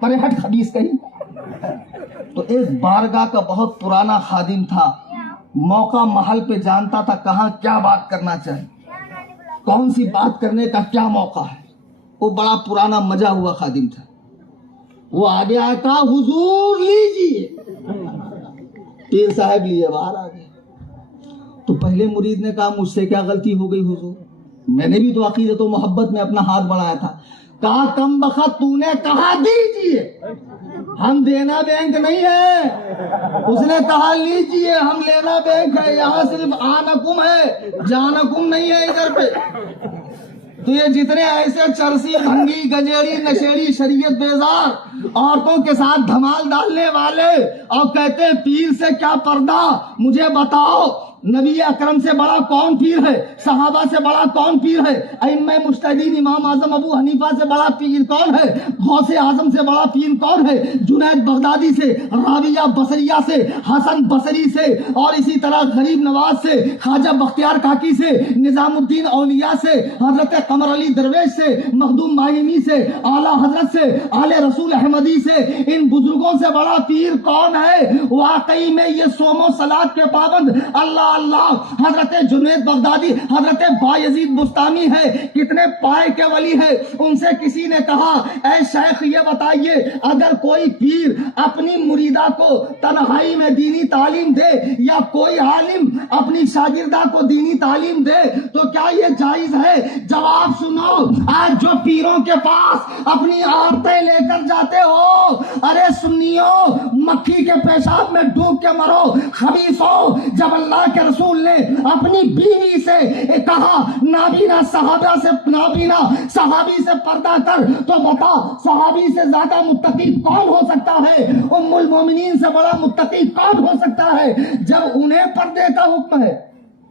پرے ہٹ خبیث کہیں. تو ایک بارگاہ کا بہت پرانا خادم تھا, موقع محل پہ جانتا تھا کہاں کیا بات کرنا چاہیے, کون سی بات کرنے کا کیا موقع ہے. وہ بڑا پرانا مجا ہوا خادم تھا. وہ آگے آیا کہا حضور لیجیے. پیر صاحب لیے باہر آ گئے. تو پہلے مرید نے کہا مجھ سے کیا غلطی ہو گئی حضور, میں نے بھی تو عقیدت و محبت میں اپنا ہاتھ بڑھایا تھا. کہا کم بخت تو نے کہا دیجیے, ہم دینا بینک نہیں ہے. اس نے کہا لیجیے, ہم لینا بینک ہے, یہاں صرف آنکم ہے, جانکم نہیں ہے ادھر پہ. تو یہ جتنے ایسے چرسی بھنگی گجیڑی نشیڑی شریعت بیزار عورتوں کے ساتھ دھمال ڈالنے والے اور کہتے پیر سے کیا پردہ, مجھے بتاؤ نبی اکرم سے بڑا کون پیر ہے, صحابہ سے بڑا کون پیر ہے, ائمہ مجتہدین امام اعظم ابو حنیفہ سے بڑا پیر کون ہے, غوث اعظم سے بڑا پیر کون ہے, جنید بغدادی سے, راویہ بصریہ سے, حسن بصری سے, اور اسی طرح غریب نواز سے, خواجہ بختیار کاکی سے, نظام الدین اولیاء سے, حضرت قمر علی درویش سے, مخدوم ماہمی سے, اعلیٰ حضرت سے, آل رسول احمدی سے, ان بزرگوں سے بڑا پیر کون ہے. واقعی میں یہ صوم و صلاۃ کے پابند اللہ اللہ حضرت جنید بغدادی, حضرت بایزید بستانی ہے, کتنے پائے کے ولی ہے. ان سے کسی نے کہا اے شیخ یہ بتائیے اگر کوئی پیر اپنی مریدہ کو تنہائی میں دینی تعلیم دے یا کوئی عالم اپنی شاگردہ کو دینی تعلیم دے تو کیا یہ جائز ہے. جواب سنو, آج جو پیروں کے پاس اپنی عورتیں لے کر جاتے ہو, ارے سنیو مکھی کے پیشاب میں ڈوب کے مرو خبیثو. جب اللہ کے رسول نے اپنی بیوی سے کہا نابینا صحابی سے پردہ کر, تو بتا صحابی سے زیادہ متقی کون ہو سکتا ہے, ام المومنین سے بڑا متقی کون ہو سکتا ہے. جب انہیں پردے کا حکم ہے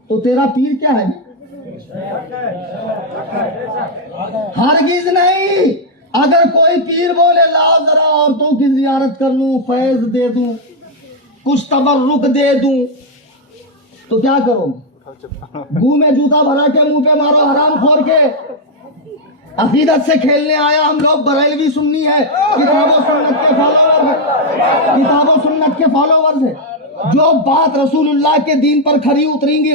تو تیرا پیر کیا ہے؟ ہرگز نہیں. اگر کوئی پیر بولے لاؤ ذرا عورتوں کی زیارت کر لوں, فیض دے دوں, کچھ تبرک دے دوں, تو کیا کرو, منہ میں جوتا بھرا کے منہ پہ مارو حرام خور کے. عقیدت سے کھیلنے آیا, ہم لوگ بریلوی سنی ہے, کتاب و سنت کے فالوور ہیں, کتاب و سنت کے فالوورز ہیں. جو بات رسول اللہ کے دین پر کھری اتریں گی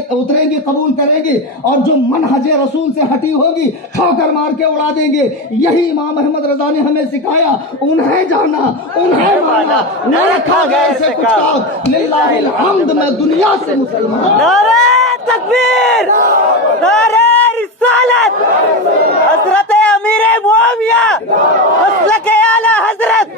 قبول کریں گے, اور جو منہج رسول سے ہٹی ہوگی ٹھوکر مار کے اڑا دیں گے. یہی امام احمد رضا نے ہمیں سکھایا, انہیں جانا انہیں مانا, نہ رکھا گیا ایسے کچھ کام. للہ الحمد میں دنیا سے مسلمان. نعرہ تکبیر, نعرہ رسالت, حضرت امیر معاویہ, مسلک اعلی حضرت.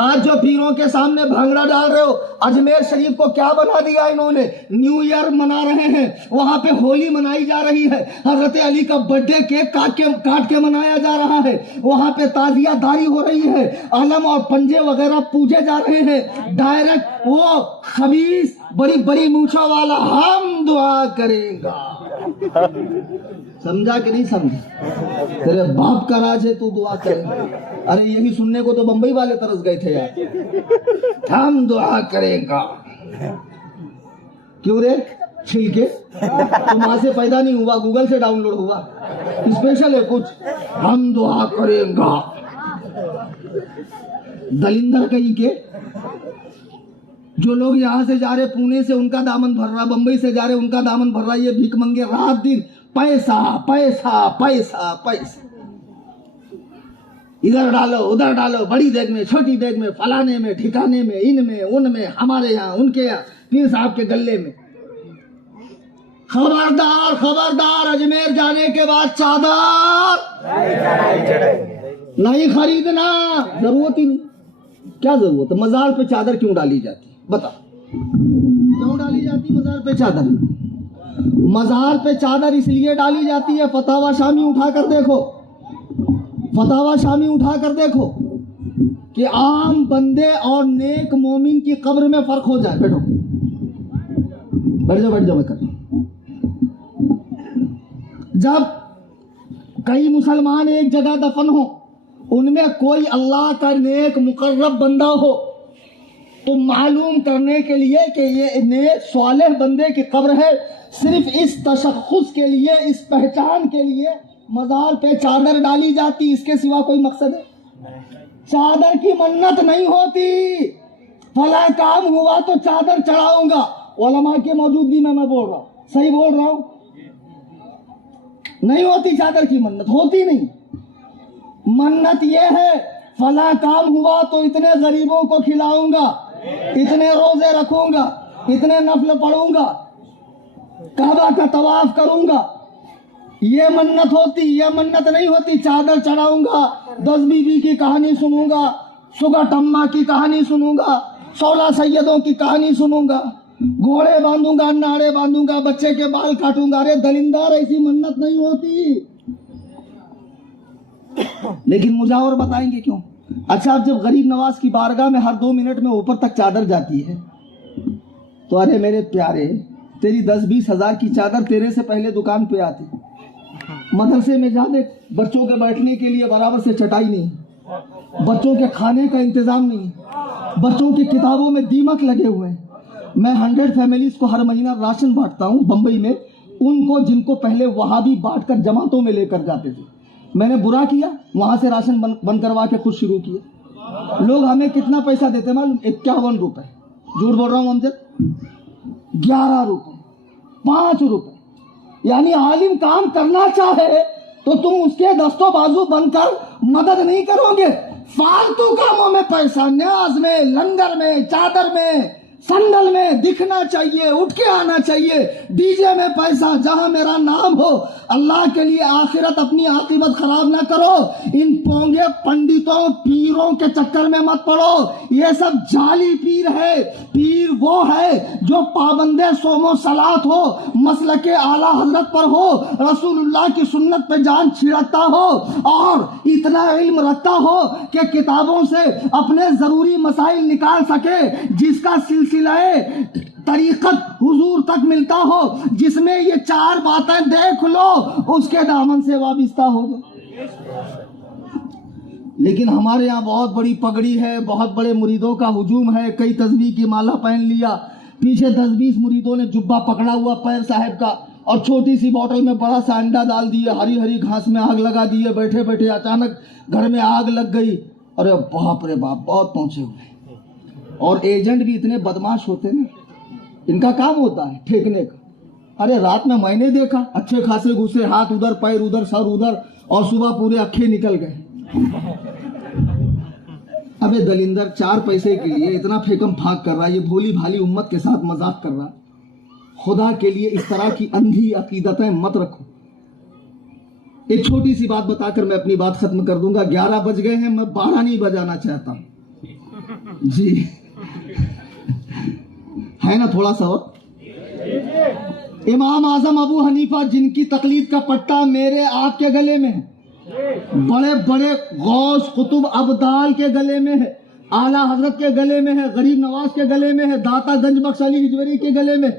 آج جو پیروں کے سامنے بھنگڑا ڈال رہے ہو, اجمیر شریف کو کیا بنا دیا انہوں نے, نیو ایئر منا رہے ہیں, وہاں پہ ہولی منائی جا رہی ہے, حضرت علی کا برتھ ڈے کیک کاٹ کے منایا جا رہا ہے, وہاں پہ تعزیہ داری ہو رہی ہے, علم اور پنجے وغیرہ پوجے جا رہے ہیں. ڈائریکٹ وہ خبیث بڑی بڑی مونچھوں والا ہم دعا کرے گا. سمجھا کہ نہیں سمجھا؟ تیرے باپ کا راج ہے تو دعا کرے گا. ارے یہی سننے کو تو بمبئی والے ترس گئے تھے یار, ہم دعا کرے گا. کیوں رے چھل کے, تو وہاں سے پیدا نہیں ہوا, گوگل سے ڈاؤن لوڈ ہوا, اسپیشل ہے کچھ. ہم دعا کرے گا. دلندر کہیں کے جو لوگ یہاں سے جا رہے پونے سے ان کا دامن بھر رہا, بمبئی سے جا رہے ان کا دامن بھر رہا, یہ بھیک منگے رات دن پیسہ پیسہ پیسہ پیسہ, ادھر ڈالو ادھر ڈالو, بڑی دیگ میں چھوٹی دیگ میں, فلانے میں ٹھکانے میں, ان میں ان میں, ہمارے یہاں ان کے یہاں, پیر صاحب کے گلے میں. خبردار خبردار, اجمیر جانے کے بعد چادر نہیں خریدنا, ضرورت ہی نہیں. کیا ضرورت ہے, مزار پہ چادر کیوں ڈالی جاتی, بتا کیوں ڈالی جاتی مزار پہ چادر؟ مزار پہ چادر اس لیے ڈالی جاتی ہے، فتاوی شامی اٹھا کر دیکھو، فتاوی شامی اٹھا کر دیکھو کہ عام بندے اور نیک مومن کی قبر میں فرق ہو جائے. بیٹھو، بیٹھ جاؤ بیٹھ جاؤ. میں کر رہا ہوں. جب کئی مسلمان ایک جگہ دفن ہو، ان میں کوئی اللہ کا نیک مقرب بندہ ہو، تو معلوم کرنے کے لیے کہ یہ نیک صالح بندے کی قبر ہے، صرف اس تشخص کے لیے، اس پہچان کے لیے مزار پہ چادر ڈالی جاتی. اس کے سوا کوئی مقصد ہے؟ چادر کی منت نہیں ہوتی. فلاں کام ہوا تو چادر چڑھاؤں گا، علماء کی موجودگی میں بول رہا ہوں، صحیح بول رہا ہوں؟ نہیں ہوتی چادر کی منت، ہوتی نہیں. منت یہ ہے فلاں کام ہوا تو اتنے غریبوں کو کھلاؤں گا، اتنے روزے رکھوں گا، اتنے نفل پڑھوں گا، کعبہ کا طواف کروں گا. یہ منت ہوتی. یہ منت نہیں ہوتی چادر چڑھاؤں گا، 10 بیوی کی کہانی سنوں گا، سگٹ اماں کی کہانی سنوں گا، 16 سیدوں کی کہانی سنوں گا، گھوڑے باندھوں گا، ناڑے باندھوں گا، بچے کے بال کاٹوں گا. ارے دلندار، ایسی منت نہیں ہوتی. لیکن مجھے اور بتائیں گے کیوں؟ اچھا، اب جب غریب نواز کی بارگاہ میں ہر 2 منٹ میں اوپر تک چادر جاتی ہے تو ارے میرے پیارے، تیری 10-20 ہزار کی چادر تیرے سے پہلے دکان پہ آتی. مدرسے میں جا دیکھ، بچوں کے بیٹھنے کے لیے برابر سے چٹائی نہیں، بچوں کے کھانے کا انتظام نہیں، بچوں کی کتابوں میں دیمک لگے ہوئے ہیں. میں 100 فیملیز کو ہر مہینہ راشن بانٹتا ہوں بمبئی میں، ان کو جن کو پہلے وہابی بانٹ کر جماعتوں میں لے کر جاتے تھے. میں نے برا کیا؟ وہاں سے راشن بند کروا کے خود شروع کیا. لوگ ہمیں کتنا پیسہ دیتے معلوم؟ 51 روپے. جھوٹ بول رہا ہوں امجد؟ 11 روپے، 5 روپے. یعنی عالم کام کرنا چاہے تو تم اس کے دست و بازو بن کر مدد نہیں کرو گے. فالتو کاموں میں پیسہ، نیاز میں، لنگر میں، چادر میں، سنڈل میں دکھنا چاہیے، اٹھ کے آنا چاہیے. ڈی جے میں پیسہ، جہاں میرا نام ہو. اللہ کے لیے آخرت اپنی عاقبت خراب نہ کرو. ان پونگے پنڈتوں پیروں کے چکر میں مت پڑو. یہ سب جعلی پیر ہے. پیر وہ ہے جو پابند صوم و صلات ہو، مسلک اعلیٰ حضرت پر ہو، رسول اللہ کی سنت پہ جان چھڑکتا ہو، اور اتنا علم رکھتا ہو کہ کتابوں سے اپنے ضروری مسائل نکال سکے، جس کا سلسلہ طریقت حضور تک ملتا ہو، جس میں یہ 4 باتیں دیکھ لو اس کے دامن سے وابستہ ہوگا. لیکن ہمارے ہاں بہت بڑی پگڑی ہے، بہت بڑے مریدوں کا ہجوم ہے. کئی تسبیح کی مالا پہن لیا، پیچھے 10-20 مریدوں نے جبہ پکڑا ہوا پیر صاحب کا، اور چھوٹی سی بوتل میں بڑا سا انڈا ڈال دیے، ہری ہری گھاس میں آگ لگا دیے. بیٹھے بیٹھے اچانک گھر میں آگ لگ گئی. ارے باپ رے باپ، بہت پہنچے ہوئے. اور ایجنٹ بھی اتنے بدماش ہوتے ہیں نا، ان کا کام ہوتا ہے ٹھیکنے کا. ارے رات میں نے دیکھا اچھے خاصے گھسے، ہاتھ ادھر، پیر ادھر، سر ادھر، اور صبح پورے اکھے نکل گئے. ابے دلندر، 4 پیسے کے لیے اتنا پھیکم پھاک کر رہا ہے، یہ بھولی بھالی امت کے ساتھ مذاق کر رہا. خدا کے لیے اس طرح کی اندھی عقیدتیں مت رکھو. ایک چھوٹی سی بات بتا کر میں اپنی بات ختم کر دوں گا. 11 بج گئے ہیں، میں 12 نہیں بجانا چاہتا ہوں. جی ہے نا تھوڑا سا اور. امام اعظم ابو حنیفہ، جن کی تقلید کا پٹا میرے آپ کے گلے میں ہے، بڑے بڑے غوث قطب ابدال کے گلے میں ہے، اعلیٰ حضرت کے گلے میں ہے، غریب نواز کے گلے میں ہے، داتا گنج بخش علی ہجویری کے گلے میں،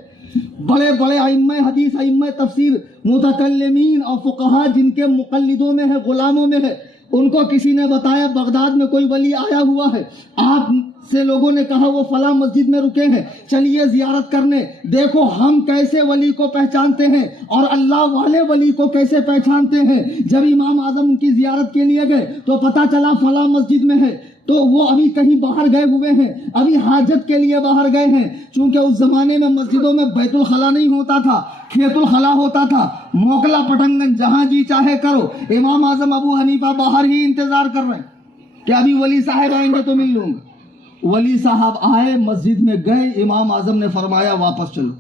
بڑے بڑے ائمہ حدیث، ائمہ تفسیر، متکلمین اور فقہا جن کے مقلدوں میں ہے، غلاموں میں ہے. ان کو کسی نے بتایا بغداد میں کوئی ولی آیا ہوا ہے، آپ سے لوگوں نے کہا وہ فلاں مسجد میں رکے ہیں، چلیے زیارت کرنے. دیکھو ہم کیسے ولی کو پہچانتے ہیں اور اللہ والے ولی کو کیسے پہچانتے ہیں. جب امام اعظم ان کی زیارت کے لیے گئے تو پتہ چلا فلاں مسجد میں ہے، تو وہ ابھی کہیں باہر گئے ہوئے ہیں، ابھی حاجت کے لیے باہر گئے ہیں. چونکہ اس زمانے میں مسجدوں میں بیت الخلا نہیں ہوتا تھا، کھیت الخلا ہوتا تھا. موکلا پٹنگن جہاں جی چاہے کرو. امام اعظم ابو حنیفہ باہر ہی انتظار کر رہے ہیں کہ ابھی ولی صاحب آئیں گے تو مل لوں گا. ولی صاحب آئے، مسجد میں گئے، امام اعظم نے فرمایا واپس چلو.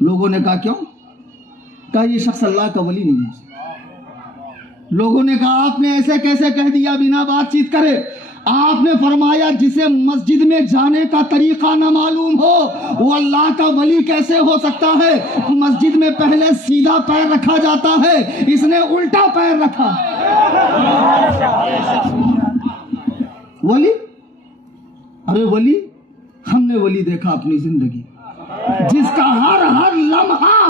لوگوں نے کہا کیوں؟ کہا یہ شخص اللہ کا ولی نہیں ہے. لوگوں نے کہا آپ نے ایسے کیسے کہہ دیا بنا بات چیت کرے؟ آپ نے فرمایا جسے مسجد میں جانے کا طریقہ نہ معلوم ہو وہ اللہ کا ولی کیسے ہو سکتا ہے؟ مسجد میں پہلے سیدھا پیر رکھا جاتا ہے، اس نے الٹا پیر رکھا۔ ولی؟ ارے ولی، ہم نے ولی دیکھا اپنی زندگی جس کا ہر لمحہ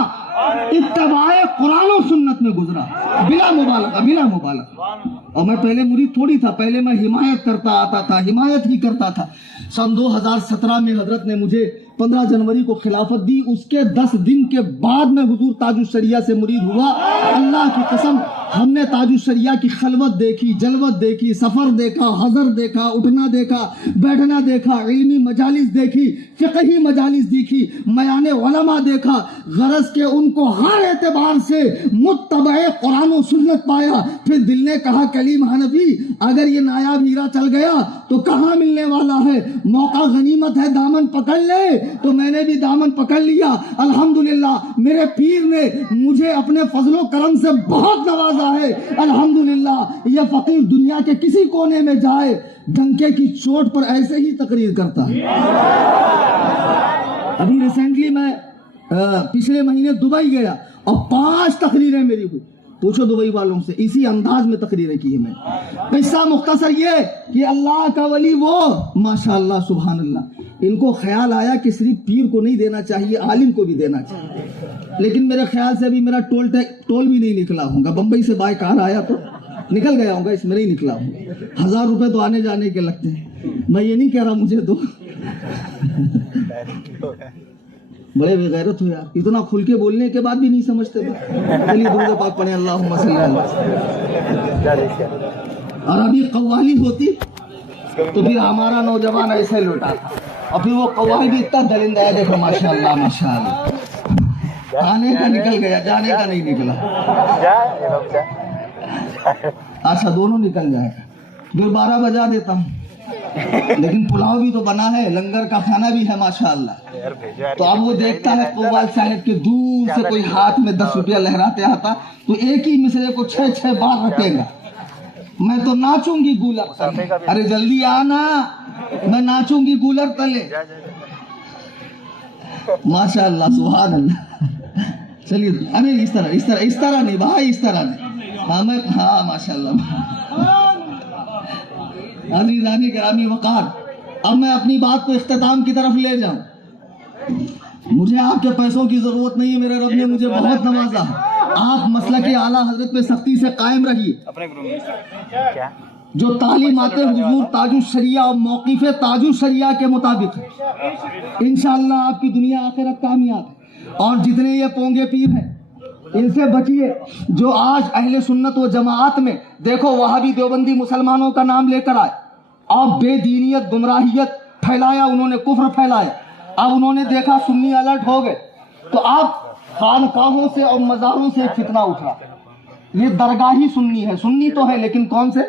اتباع قرآن و سنت میں گزرا، بلا مبالغہ۔ اور میں پہلے مرید تھوڑی تھا، پہلے میں حمایت کرتا آتا تھا، حمایت ہی کرتا تھا۔ سن 2017 میں حضرت نے مجھے 15 جنوری کو خلافت دی، اس کے 10 دن کے بعد میں حضور تاج الشریعہ سے مرید ہوا۔ اللہ کی قسم، ہم نے تاج الشریعہ کی خلوت دیکھی، جلوت دیکھی، سفر دیکھا، حضر دیکھا، اٹھنا دیکھا، بیٹھنا دیکھا، علمی مجالس دیکھی، فقہی مجالس دیکھی، میان علماء دیکھا۔ غرض کہ ان کو ہر اعتبار سے متبع قرآن و سنت پایا۔ پھر دل نے کہا کلیم حنفی اگر یہ نایاب ہیرا چل گیا تو کہاں ملنے والا ہے؟ موقع غنیمت ہے، دامن پکڑ لے۔ تو میں نے بھی دامن پکڑ لیا۔ الحمدللہ میرے پیر نے مجھے اپنے فضل و کرم سے بہت نوازا ہے۔ الحمدللہ یہ فقیر دنیا کے کسی کونے میں جائے ڈنکے کی چوٹ پر ایسے ہی تقریر کرتا ہے۔ ابھی ریسنٹلی میں پچھلے مہینے دبئی گیا اور 5 تقریریں میری ہوئی۔ پوچھو دبئی والوں سے، اسی انداز میں تقریریں کی ہیں میں۔ قصہ مختصر یہ کہ اللہ کا ولی وہ ماشاءاللہ سبحان اللہ، ان کو خیال آیا کہ صرف پیر کو نہیں دینا چاہیے، عالم کو بھی دینا چاہیے۔ لیکن میرے خیال سے ابھی میرا ٹول بھی نہیں نکلا ہوں گا۔ بمبئی سے بائی کار آیا تو نکل گیا ہوں گا، اس میں نہیں نکلا ہوں۔ 1000 روپے تو آنے جانے کے لگتے ہیں۔ میں یہ نہیں کہہ رہا مجھے دو، بڑے بے غیرت ہو یار، اتنا کھل کے بولنے کے بعد بھی نہیں سمجھتے۔ چلیے درود پاک پڑھیں، اللہم صلی اللہ علیہ۔ اور ابھی قوالی ہوتی تو پھر ہمارا نوجوان ایسے لوٹا، اور پھر وہ قوالی بھی اتنا درندہ ہے، دیکھو ماشاءاللہ ماشاءاللہ، آنے کا نکل گیا، جانے کا نہیں نکلا۔ اچھا دونوں نکل جائے گا، پھر 12 بجا دیتا ہوں۔ لیکن پلاؤ بھی تو بنا ہے، لنگر کا کھانا بھی ہے ماشاءاللہ۔ تو اب وہ دیکھتا ہے قوال صاحب کے دور سے کوئی ہاتھ میں 10 روپیہ لہراتے آتا تو ایک ہی مصرے کو 6 بار رٹے گا۔ میں تو ناچوں گی گولر تلے، ارے جلدی آنا، میں ناچوں گی گولر تلے۔ ماشاءاللہ سبحان اللہ۔ چلیے ارے اس طرح نہیں بھائی، اس طرح نہیں۔ ہاں ماشاءاللہ۔ عزیزان گرامی وقار، اب میں اپنی بات کو اختتام کی طرف لے جاؤں۔ مجھے آپ کے پیسوں کی ضرورت نہیں ہے، میرے رب نے مجھے بہت نوازا ہے۔ آپ مسلک اعلیٰ حضرت پہ سختی سے قائم رہیے۔ جو تعلیمات حضور تاج الشریعہ اور موقف تاج الشریعہ کے مطابق ہے، انشاءاللہ آپ کی دنیا آخرت کامیاب ہے۔ اور جتنے یہ پونگے پیر ہیں ان سے بچیے، جو آج اہل سنت و جماعت میں دیکھو وہابی دیوبندی مسلمانوں کا نام لے کر آئے اور بے دینیت گمراہیت پھیلایا، انہوں نے کفر پھیلایا۔ اب انہوں نے دیکھا سنی الرٹ ہو گئے تو اب خانقاہوں سے اور مزاروں سے ایک فتنہ اٹھا، یہ درگاہی سنی ہے۔ سنی تو ہے لیکن کون سے؟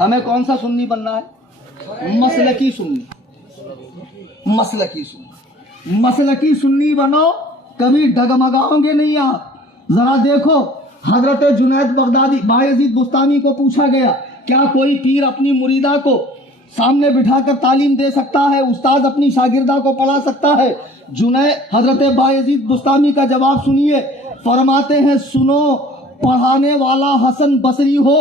ہمیں کون سا سنی بننا ہے؟ مسلکی سنی، مسلکی سنی، مسلکی سنی بنو، کبھی ڈگمگاؤں گے نہیں آپ۔ ذرا دیکھو حضرت جنید بغدادی بایزید بستانی کو پوچھا گیا کیا کوئی پیر اپنی مریدہ کو سامنے بٹھا کر تعلیم دے سکتا ہے، استاد اپنی شاگردہ کو پڑھا سکتا ہے؟ حضرت بایزید بستانی کا جواب سنیے، فرماتے ہیں سنو، پڑھانے والا حسن بصری ہو۔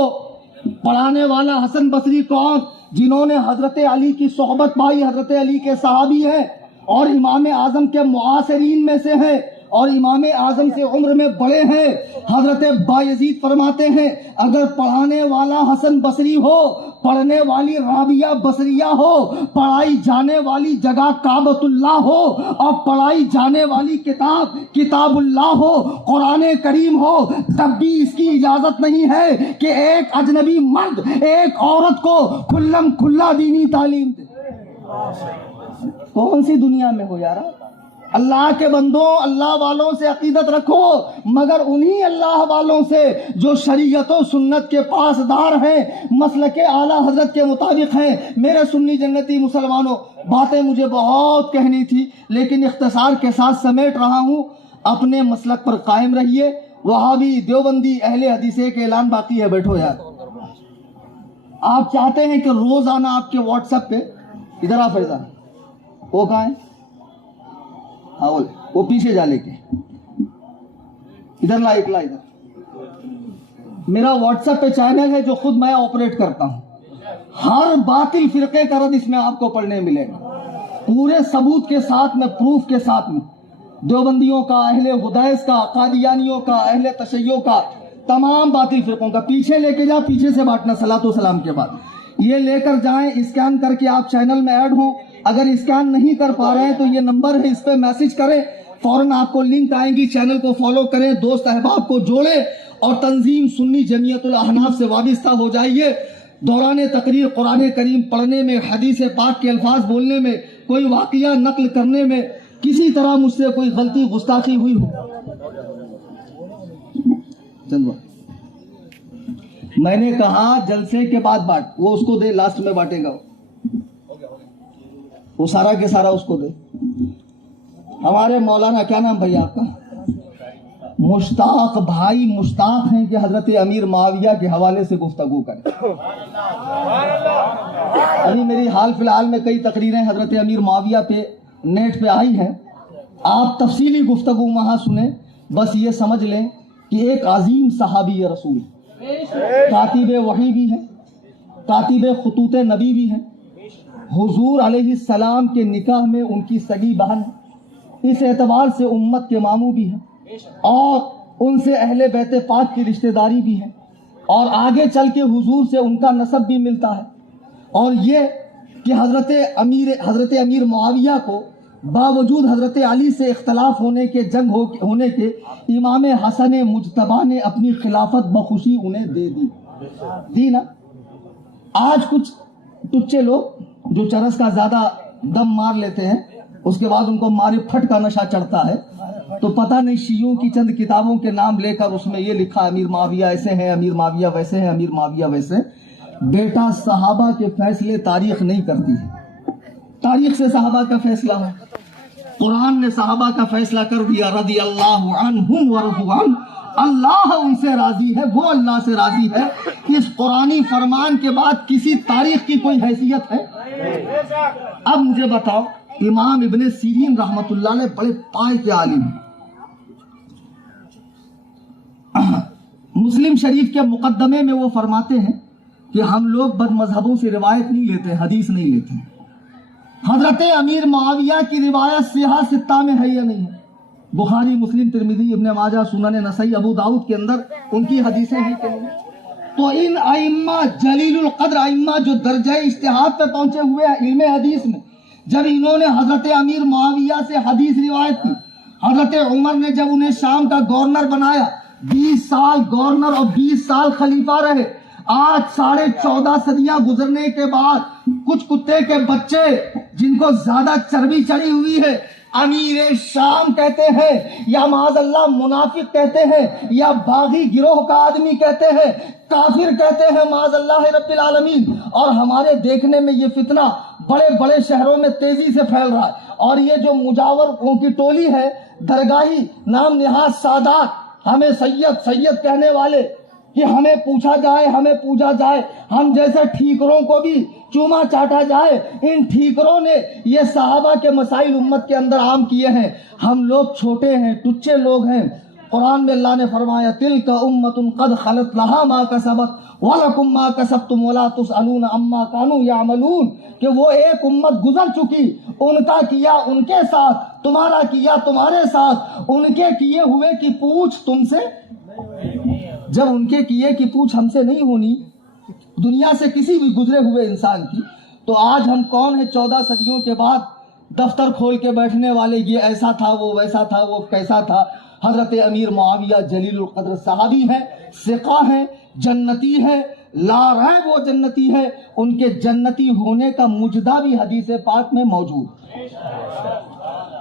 پڑھانے والا حسن بصری کون؟ جنہوں نے حضرت علی کی صحبت پائی، حضرت علی کے صحابی ہیں اور امام اعظم کے معاصرین میں سے ہیں اور امام اعظم سے عمر میں بڑے ہیں۔ حضرت بایزید فرماتے ہیں اگر پڑھانے والا حسن بصری ہو، پڑھنے والی رابعہ بصریہ ہو، پڑھائی جانے والی جگہ کعبۃ اللہ ہو اور پڑھائی جانے والی کتاب کتاب اللہ ہو، قرآن کریم ہو، تب بھی اس کی اجازت نہیں ہے کہ ایک اجنبی مرد ایک عورت کو کھلم کھلا دینی تعلیم دے۔ کون سی دنیا میں ہو یارا؟ اللہ کے بندوں، اللہ والوں سے عقیدت رکھو، مگر انہی اللہ والوں سے جو شریعت و سنت کے پاسدار ہیں، مسلک اعلیٰ حضرت کے مطابق ہیں۔ میرے سنی جنتی مسلمانوں، باتیں مجھے بہت کہنی تھی لیکن اختصار کے ساتھ سمیٹ رہا ہوں۔ اپنے مسلک پر قائم رہیے۔ وہابی دیوبندی اہل حدیث کا اعلان باقی ہے، بیٹھو یار۔ آپ چاہتے ہیں کہ روزانہ آپ کے واٹس ایپ پہ، ادھر آ فیضان، وہ کہاں ہے؟ ہاں وہ پیچھے جا لے کے ادھر لا، اکلا ادھر. میرا واٹس ایپ پہ چینل ہے جو خود میں آپریٹ کرتا ہوں. ہر باطل فرقے کا رد اس میں آپ کو پڑھنے ملے گا، پورے ثبوت کے ساتھ میں، پروف کے ساتھ میں. دیوبندیوں کا، اہل حدیث کا، قادیانیوں کا، اہل تشیع کا، تمام باطل فرقوں کا. پیچھے لے کے جا، پیچھے سے بانٹنا صلاۃ و سلام کے بعد. یہ لے کر جائیں، اسکین کر کے آپ چینل میں ایڈ ہوں. اگر اسکین نہیں کر پا رہے ہیں تو یہ نمبر ہے، اس پہ میسج کریں، فوراً آپ کو لنک آئیں گی. چینل کو فالو کریں، دوست احباب کو جوڑیں اور تنظیم سنی جمعیت الاحناف سے وابستہ ہو جائیے. دوران تقریر قرآن کریم پڑھنے میں، حدیث پاک کے الفاظ بولنے میں، کوئی واقعہ نقل کرنے میں کسی طرح مجھ سے کوئی غلطی گستاخی ہوئی ہو، میں نے کہا جلسے کے بعد بانٹ، وہ اس کو دے، لاسٹ میں بانٹے گا وہ سارا کے سارا اس کو دے. ہمارے مولانا، کیا نام بھائی آپ کا؟ مشتاق بھائی مشتاق ہیں کہ حضرت امیر معاویہ کے حوالے سے گفتگو کریں. ابھی میری حال فی الحال میں کئی تقریریں حضرت امیر معاویہ پہ نیٹ پہ آئی ہیں، آپ تفصیلی گفتگو وہاں سنیں. بس یہ سمجھ لیں کہ ایک عظیم صحابی رسول، کاتب وحی بھی ہیں، کاتب خطوط نبی بھی ہیں، حضور علیہ السلام کے نکاح میں ان کی سگی بہن ہے، اس اعتبار سے امت کے ماموں بھی ہیں، اور ان سے اہل بیت پاک کی رشتہ داری بھی ہے، اور آگے چل کے حضور سے ان کا نسب بھی ملتا ہے. اور یہ کہ حضرت امیر معاویہ کو باوجود حضرت علی سے اختلاف ہونے کے، جنگ ہونے کے، امام حسن مجتبی نے اپنی خلافت بخوشی انہیں دے دی نا. آج کچھ ٹچے لوگ جو چرس کا زیادہ دم مار لیتے ہیں، اس کے بعد ان کو مارے پھٹ کا نشہ چڑھتا ہے، تو پتہ نہیں شیعوں کی چند کتابوں کے نام لے کر اس میں یہ لکھا امیر معاویہ ایسے ہیں، امیر معاویہ ویسے ہیں، امیر معاویہ ویسے. بیٹا صحابہ کے فیصلے تاریخ نہیں کرتی ہے، تاریخ سے صحابہ کا فیصلہ ہے. قرآن نے صحابہ کا فیصلہ کر دیا، رضی اللہ عنہم ورضوا عنہ، اللہ ان سے راضی ہے، وہ اللہ سے راضی ہے. اس قرآنی فرمان کے بعد کسی تاریخ کی کوئی حیثیت ہے؟ اب مجھے بتاؤ، امام ابن سیرین رحمت اللہ علیہ بڑے پائے کے عالم ہیں. مسلم شریف کے مقدمے میں وہ فرماتے ہیں کہ ہم لوگ بد مذہبوں سے روایت نہیں لیتے، حدیث نہیں لیتے. حضرت امیر معاویہ کی روایت سیاہ ستہ میں ہے یا نہیں ہے؟ بخاری، مسلم، ترمذی، ابن ماجہ، سنن نسائی، ابو داؤد کے اندر ان کی حدیثیں ہیں کہ نہیں؟ تو ان ائمہ جلیل القدر ائمہ جو درجہ اجتہاد پہ پہنچے ہوئے ہیں علم حدیث میں، جب انہوں نے حضرت امیر معاویہ سے حدیث روایت کی، حضرت عمر نے جب انہیں شام کا گورنر بنایا، 20 سال گورنر اور 20 سال خلیفہ رہے. آج 14.5 صدیاں گزرنے کے بعد کچھ کتے کے بچے جن کو زیادہ چربی چڑھی ہوئی ہے امیر شام کہتے ہیں، یا معاذ اللہ منافق کہتے ہیں، یا باغی گروہ کا آدمی کہتے ہیں، کافر کہتے ہیں، معاذ اللہ رب العالمین. اور ہمارے دیکھنے میں یہ فتنہ بڑے بڑے شہروں میں تیزی سے پھیل رہا ہے. اور یہ جو مجاوروں کی ٹولی ہے، درگاہی نام نہاد سادات، ہمیں سید سید کہنے والے، کہ ہمیں پوچھا جائے، ہمیں پوجا جائے، ہم جیسے ٹھیکروں کو بھی چوما چاٹا جائے. ان ٹھیکروں نے یہ صحابہ کے مسائل امت کے اندر عام کیے ہیں. ہم لوگ چھوٹے ہیں، ٹچے لوگ ہیں. قرآن میں اللہ نے فرمایا، تلک امۃ قد خلت لہا ما کسبت ولکم ما کسبتم ولا تسألون عما کانوا یعملون، کہ وہ ایک امت گزر چکی، ان کا کیا ان کے ساتھ، تمہارا کیا تمہارے ساتھ. ان کے کیے ہوئے کی پوچھ تم سے، جب ان کے کیے کی پوچھ ہم سے نہیں ہونی دنیا سے کسی بھی گزرے ہوئے انسان کی، تو آج ہم کون ہیں 14 صدیوں کے بعد دفتر کھول کے بیٹھنے والے، یہ ایسا تھا، وہ ویسا تھا، وہ کیسا تھا. حضرت امیر معاویہ جلیل القدر صحابی ہیں، ثقہ ہیں، جنتی ہیں، لا ریب وہ جنتی ہے. ان کے جنتی ہونے کا مجدہ بھی حدیث پاک میں موجود.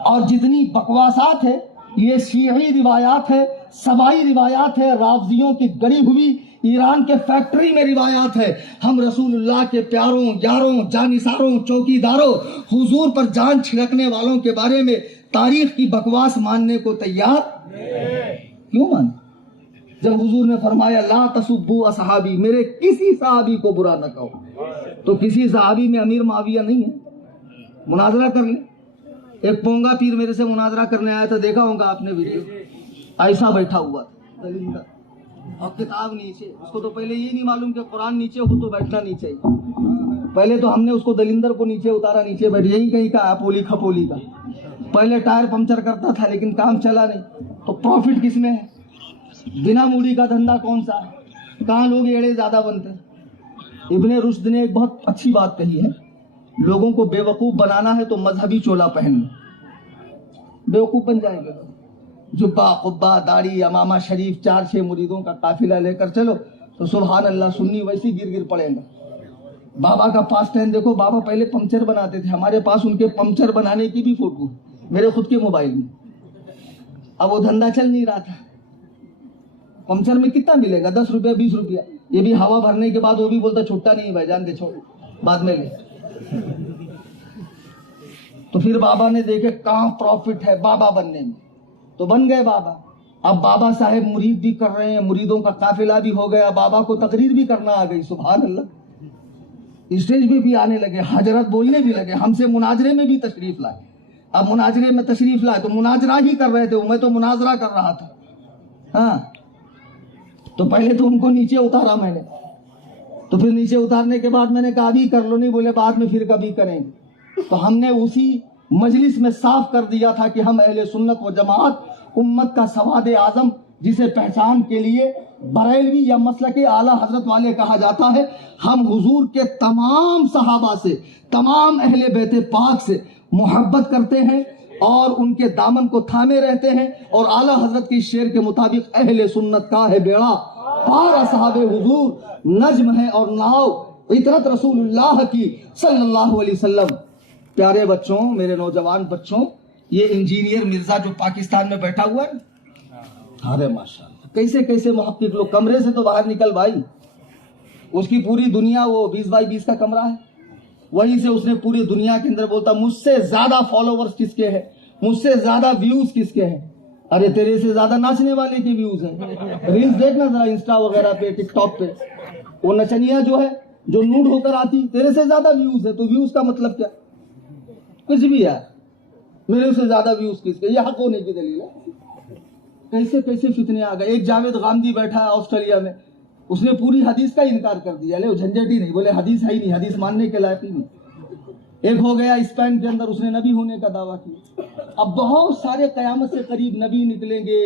اور جتنی بکواسات ہے، یہ شیعی روایات ہے، سبائی روایات ہے، رافضیوں کی گڑی ہوئی، ایران کے فیکٹری میں روایات ہے. ہم رسول اللہ کے پیاروں، یاروں، جانثاروں، چوکی داروں، حضور پر جان چھڑکنے والوں کے بارے میں تاریخ کی بکواس ماننے کو تیار کیوں مان؟ جب حضور نے فرمایا لا تسبوا اصحابی، میرے کسی صحابی کو برا نہ کہو، تو کسی صحابی میں امیر معاویہ نہیں ہے؟ مناظرہ کر لیں. ایک پونگا پیر میرے سے مناظرہ کرنے آیا تھا، دیکھا ہوگا آپ نے ویڈیو، ایسا بیٹھا ہوا تھا اور کتاب نیچے. اس کو تو پہلے یہ نہیں معلوم کہ قرآن نیچے ہو تو بیٹھنا نہیں چاہیے. پہلے تو ہم نے اس کو دلندر کو نیچے اتارا، نیچے بیٹھ، یہی کہیں کا اپولی کھپولی کا. پہلے ٹائر پنچر کرتا تھا لیکن کام چلا نہیں، تو پروفٹ کس میں ہے؟ بنا موڑی کا دھندا کون سا ہے؟ کہاں لوگ ایڑے زیادہ بنتے ہیں. ابن رشد نے ایک بہت اچھی بات کہی ہے، لوگوں کو بے وقوف بنانا ہے تو مذہبی چولا پہن لو، بے وقوف بن جائیں گے. جبہ قبہ داڑھی امامہ شریف 4-6 مریدوں کا قافلہ لے کر چلو تو سبحان اللہ سنی ویسی گر گر پڑے گا. بابا کا پاس ٹائم دیکھو، بابا پہلے پنکچر بناتے تھے، ہمارے پاس ان کے پنکچر بنانے کی بھی فوٹو میرے خود کے موبائل میں. اب وہ دھندا چل نہیں رہا تھا. پنکچر میں کتنا ملے گا؟ 10 روپیہ 20 روپیہ. یہ بھی ہوا بھرنے کے بعد وہ بھی بولتا چھوٹا نہیں بھائی جان دے، چھوڑ بعد میں لے. تو پھر بابا نے دیکھے کہاں پروفٹ ہے بابا بننے میں، تو بن گئے بابا. اب بابا صاحب مرید بھی کر رہے ہیں، مریدوں کا قافلہ بھی ہو گیا، بابا کو تقریر بھی کرنا آ گئی. سبحان اللہ، اسٹیج پہ بھی آنے لگے، حضرت بولنے بھی لگے، ہم سے مناظرے میں بھی تشریف لائے. اب مناظرے میں تشریف لائے تو مناظرہ ہی کر رہے تھے، میں تو مناظرہ کر رہا تھا. ہاں، تو پہلے تو ان کو نیچے اتارا میں نے، تو پھر نیچے اتارنے کے بعد میں نے کہا ابھی کر لو، نہیں بولے بعد میں پھر کبھی کریں گے. تو ہم نے اسی مجلس میں صاف کر دیا تھا کہ ہم اہل سنت و جماعت، امت کا سواد اعظم جسے پہچان کے لیے بریلوی یا مسلک اعلیٰ حضرت والے کہا جاتا ہے، ہم حضور کے تمام صحابہ سے، تمام اہل بیت پاک سے محبت کرتے ہیں اور ان کے دامن کو تھامے رہتے ہیں. اور اعلیٰ حضرت کی شعر کے مطابق اہل سنت کا ہے بیڑا پار اصحاب حضور، نجم ہے اور ناؤ عطرت رسول اللہ کی صلی اللہ علیہ وسلم. پیارے بچوں، میرے نوجوان بچوں، یہ انجینئر مرزا جو پاکستان میں بیٹھا ہوا ہے، ارے ماشاءاللہ کیسے کیسے محقق لوگ، کمرے سے تو باہر نکل بھائی. اس کی پوری دنیا وہ 20x20 کا کمرہ ہے، وہیں سے اس نے پوری دنیا کے اندر بولتا مجھ سے زیادہ فالوورز کس کے ہیں، مجھ سے زیادہ ویوز کس کے ہیں. ارے تیرے سے زیادہ ناچنے والے کے ویوز ہیں. ریلز دیکھنا ذرا انسٹا وغیرہ پہ، ٹک ٹاک پہ، وہ نچنیا جو ہے جو نوڈ ہو کر آتی، تیرے سے زیادہ ویوز ہے. تو ویوز کا مطلب کیا؟ کچھ بھی ہے. میرے سے زیادہ ویوز کس کے؟ یہ حق ہونے کی دلیل ہے. کیسے کیسے فتنے آ گئے. ایک جاوید غامدی بیٹھا ہے آسٹریلیا میں، اس نے پوری حدیث کا انکار کر دیا. لے وہ جھنجٹ ہی نہیں، بولے حدیث ہے ہی نہیں، حدیث ماننے کے لائق ہی نہیں. ایک ہو گیا اسپین کے اندر، اس نے نبی ہونے کا دعویٰ کیا. اب بہت سارے قیامت سے قریب نبی نکلیں گے،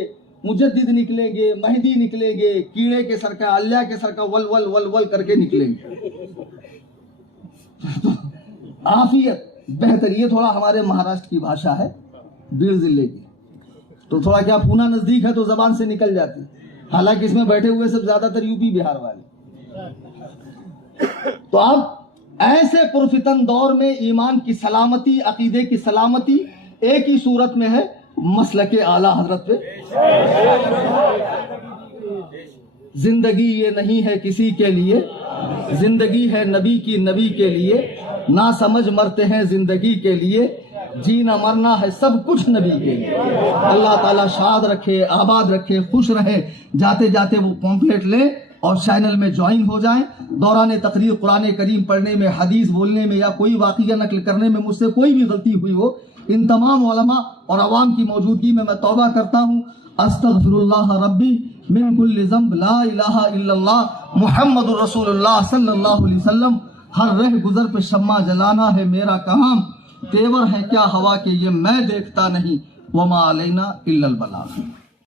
مجدد نکلیں گے، مہدی نکلیں گے، کیڑے کے سر کا، اللہ کے سر کا ول ول ول ول کر کے نکلیں گے. عافیت بہتر. یہ تھوڑا ہمارے مہاراشٹر کی بھاشا ہے، بیڑ ضلع کی، تو تھوڑا کیا پونا نزدیک ہے تو زبان سے نکل جاتی، حالانکہ اس میں بیٹھے ہوئے سب زیادہ تر یوپی بہار والے. تو اب ایسے پرفتن دور میں ایمان کی سلامتی، عقیدے کی سلامتی ایک ہی صورت میں ہے، مسلک اعلیٰ حضرت پہ. زندگی یہ نہیں ہے کسی کے لیے، زندگی ہے نبی کی، نبی کے لیے. نہ سمجھ مرتے ہیں زندگی کے لیے، جینا مرنا ہے سب کچھ نبی کے لیے. اللہ تعالیٰ شاد رکھے، آباد رکھے، خوش رہے. جاتے جاتے وہ پمفلیٹ لیں اور چینل میں جوائن ہو جائیں. دوران تقریر قرآن کریم پڑھنے میں، حدیث بولنے میں یا کوئی واقعہ نقل کرنے میں مجھ سے کوئی بھی غلطی ہوئی ہو، ان تمام علماء اور عوام کی موجودگی میں توبہ کرتا ہوں. استغفر اللہ ربی من کل ذنب، لا الہ الا اللہ محمد الرسول اللہ صلی اللہ علیہ وسلم. ہر رہ گزر پہ شمع جلانا ہے میرا کام، تیور ہے کیا ہوا کہ یہ میں دیکھتا نہیں، وما علینا الا البلاغ.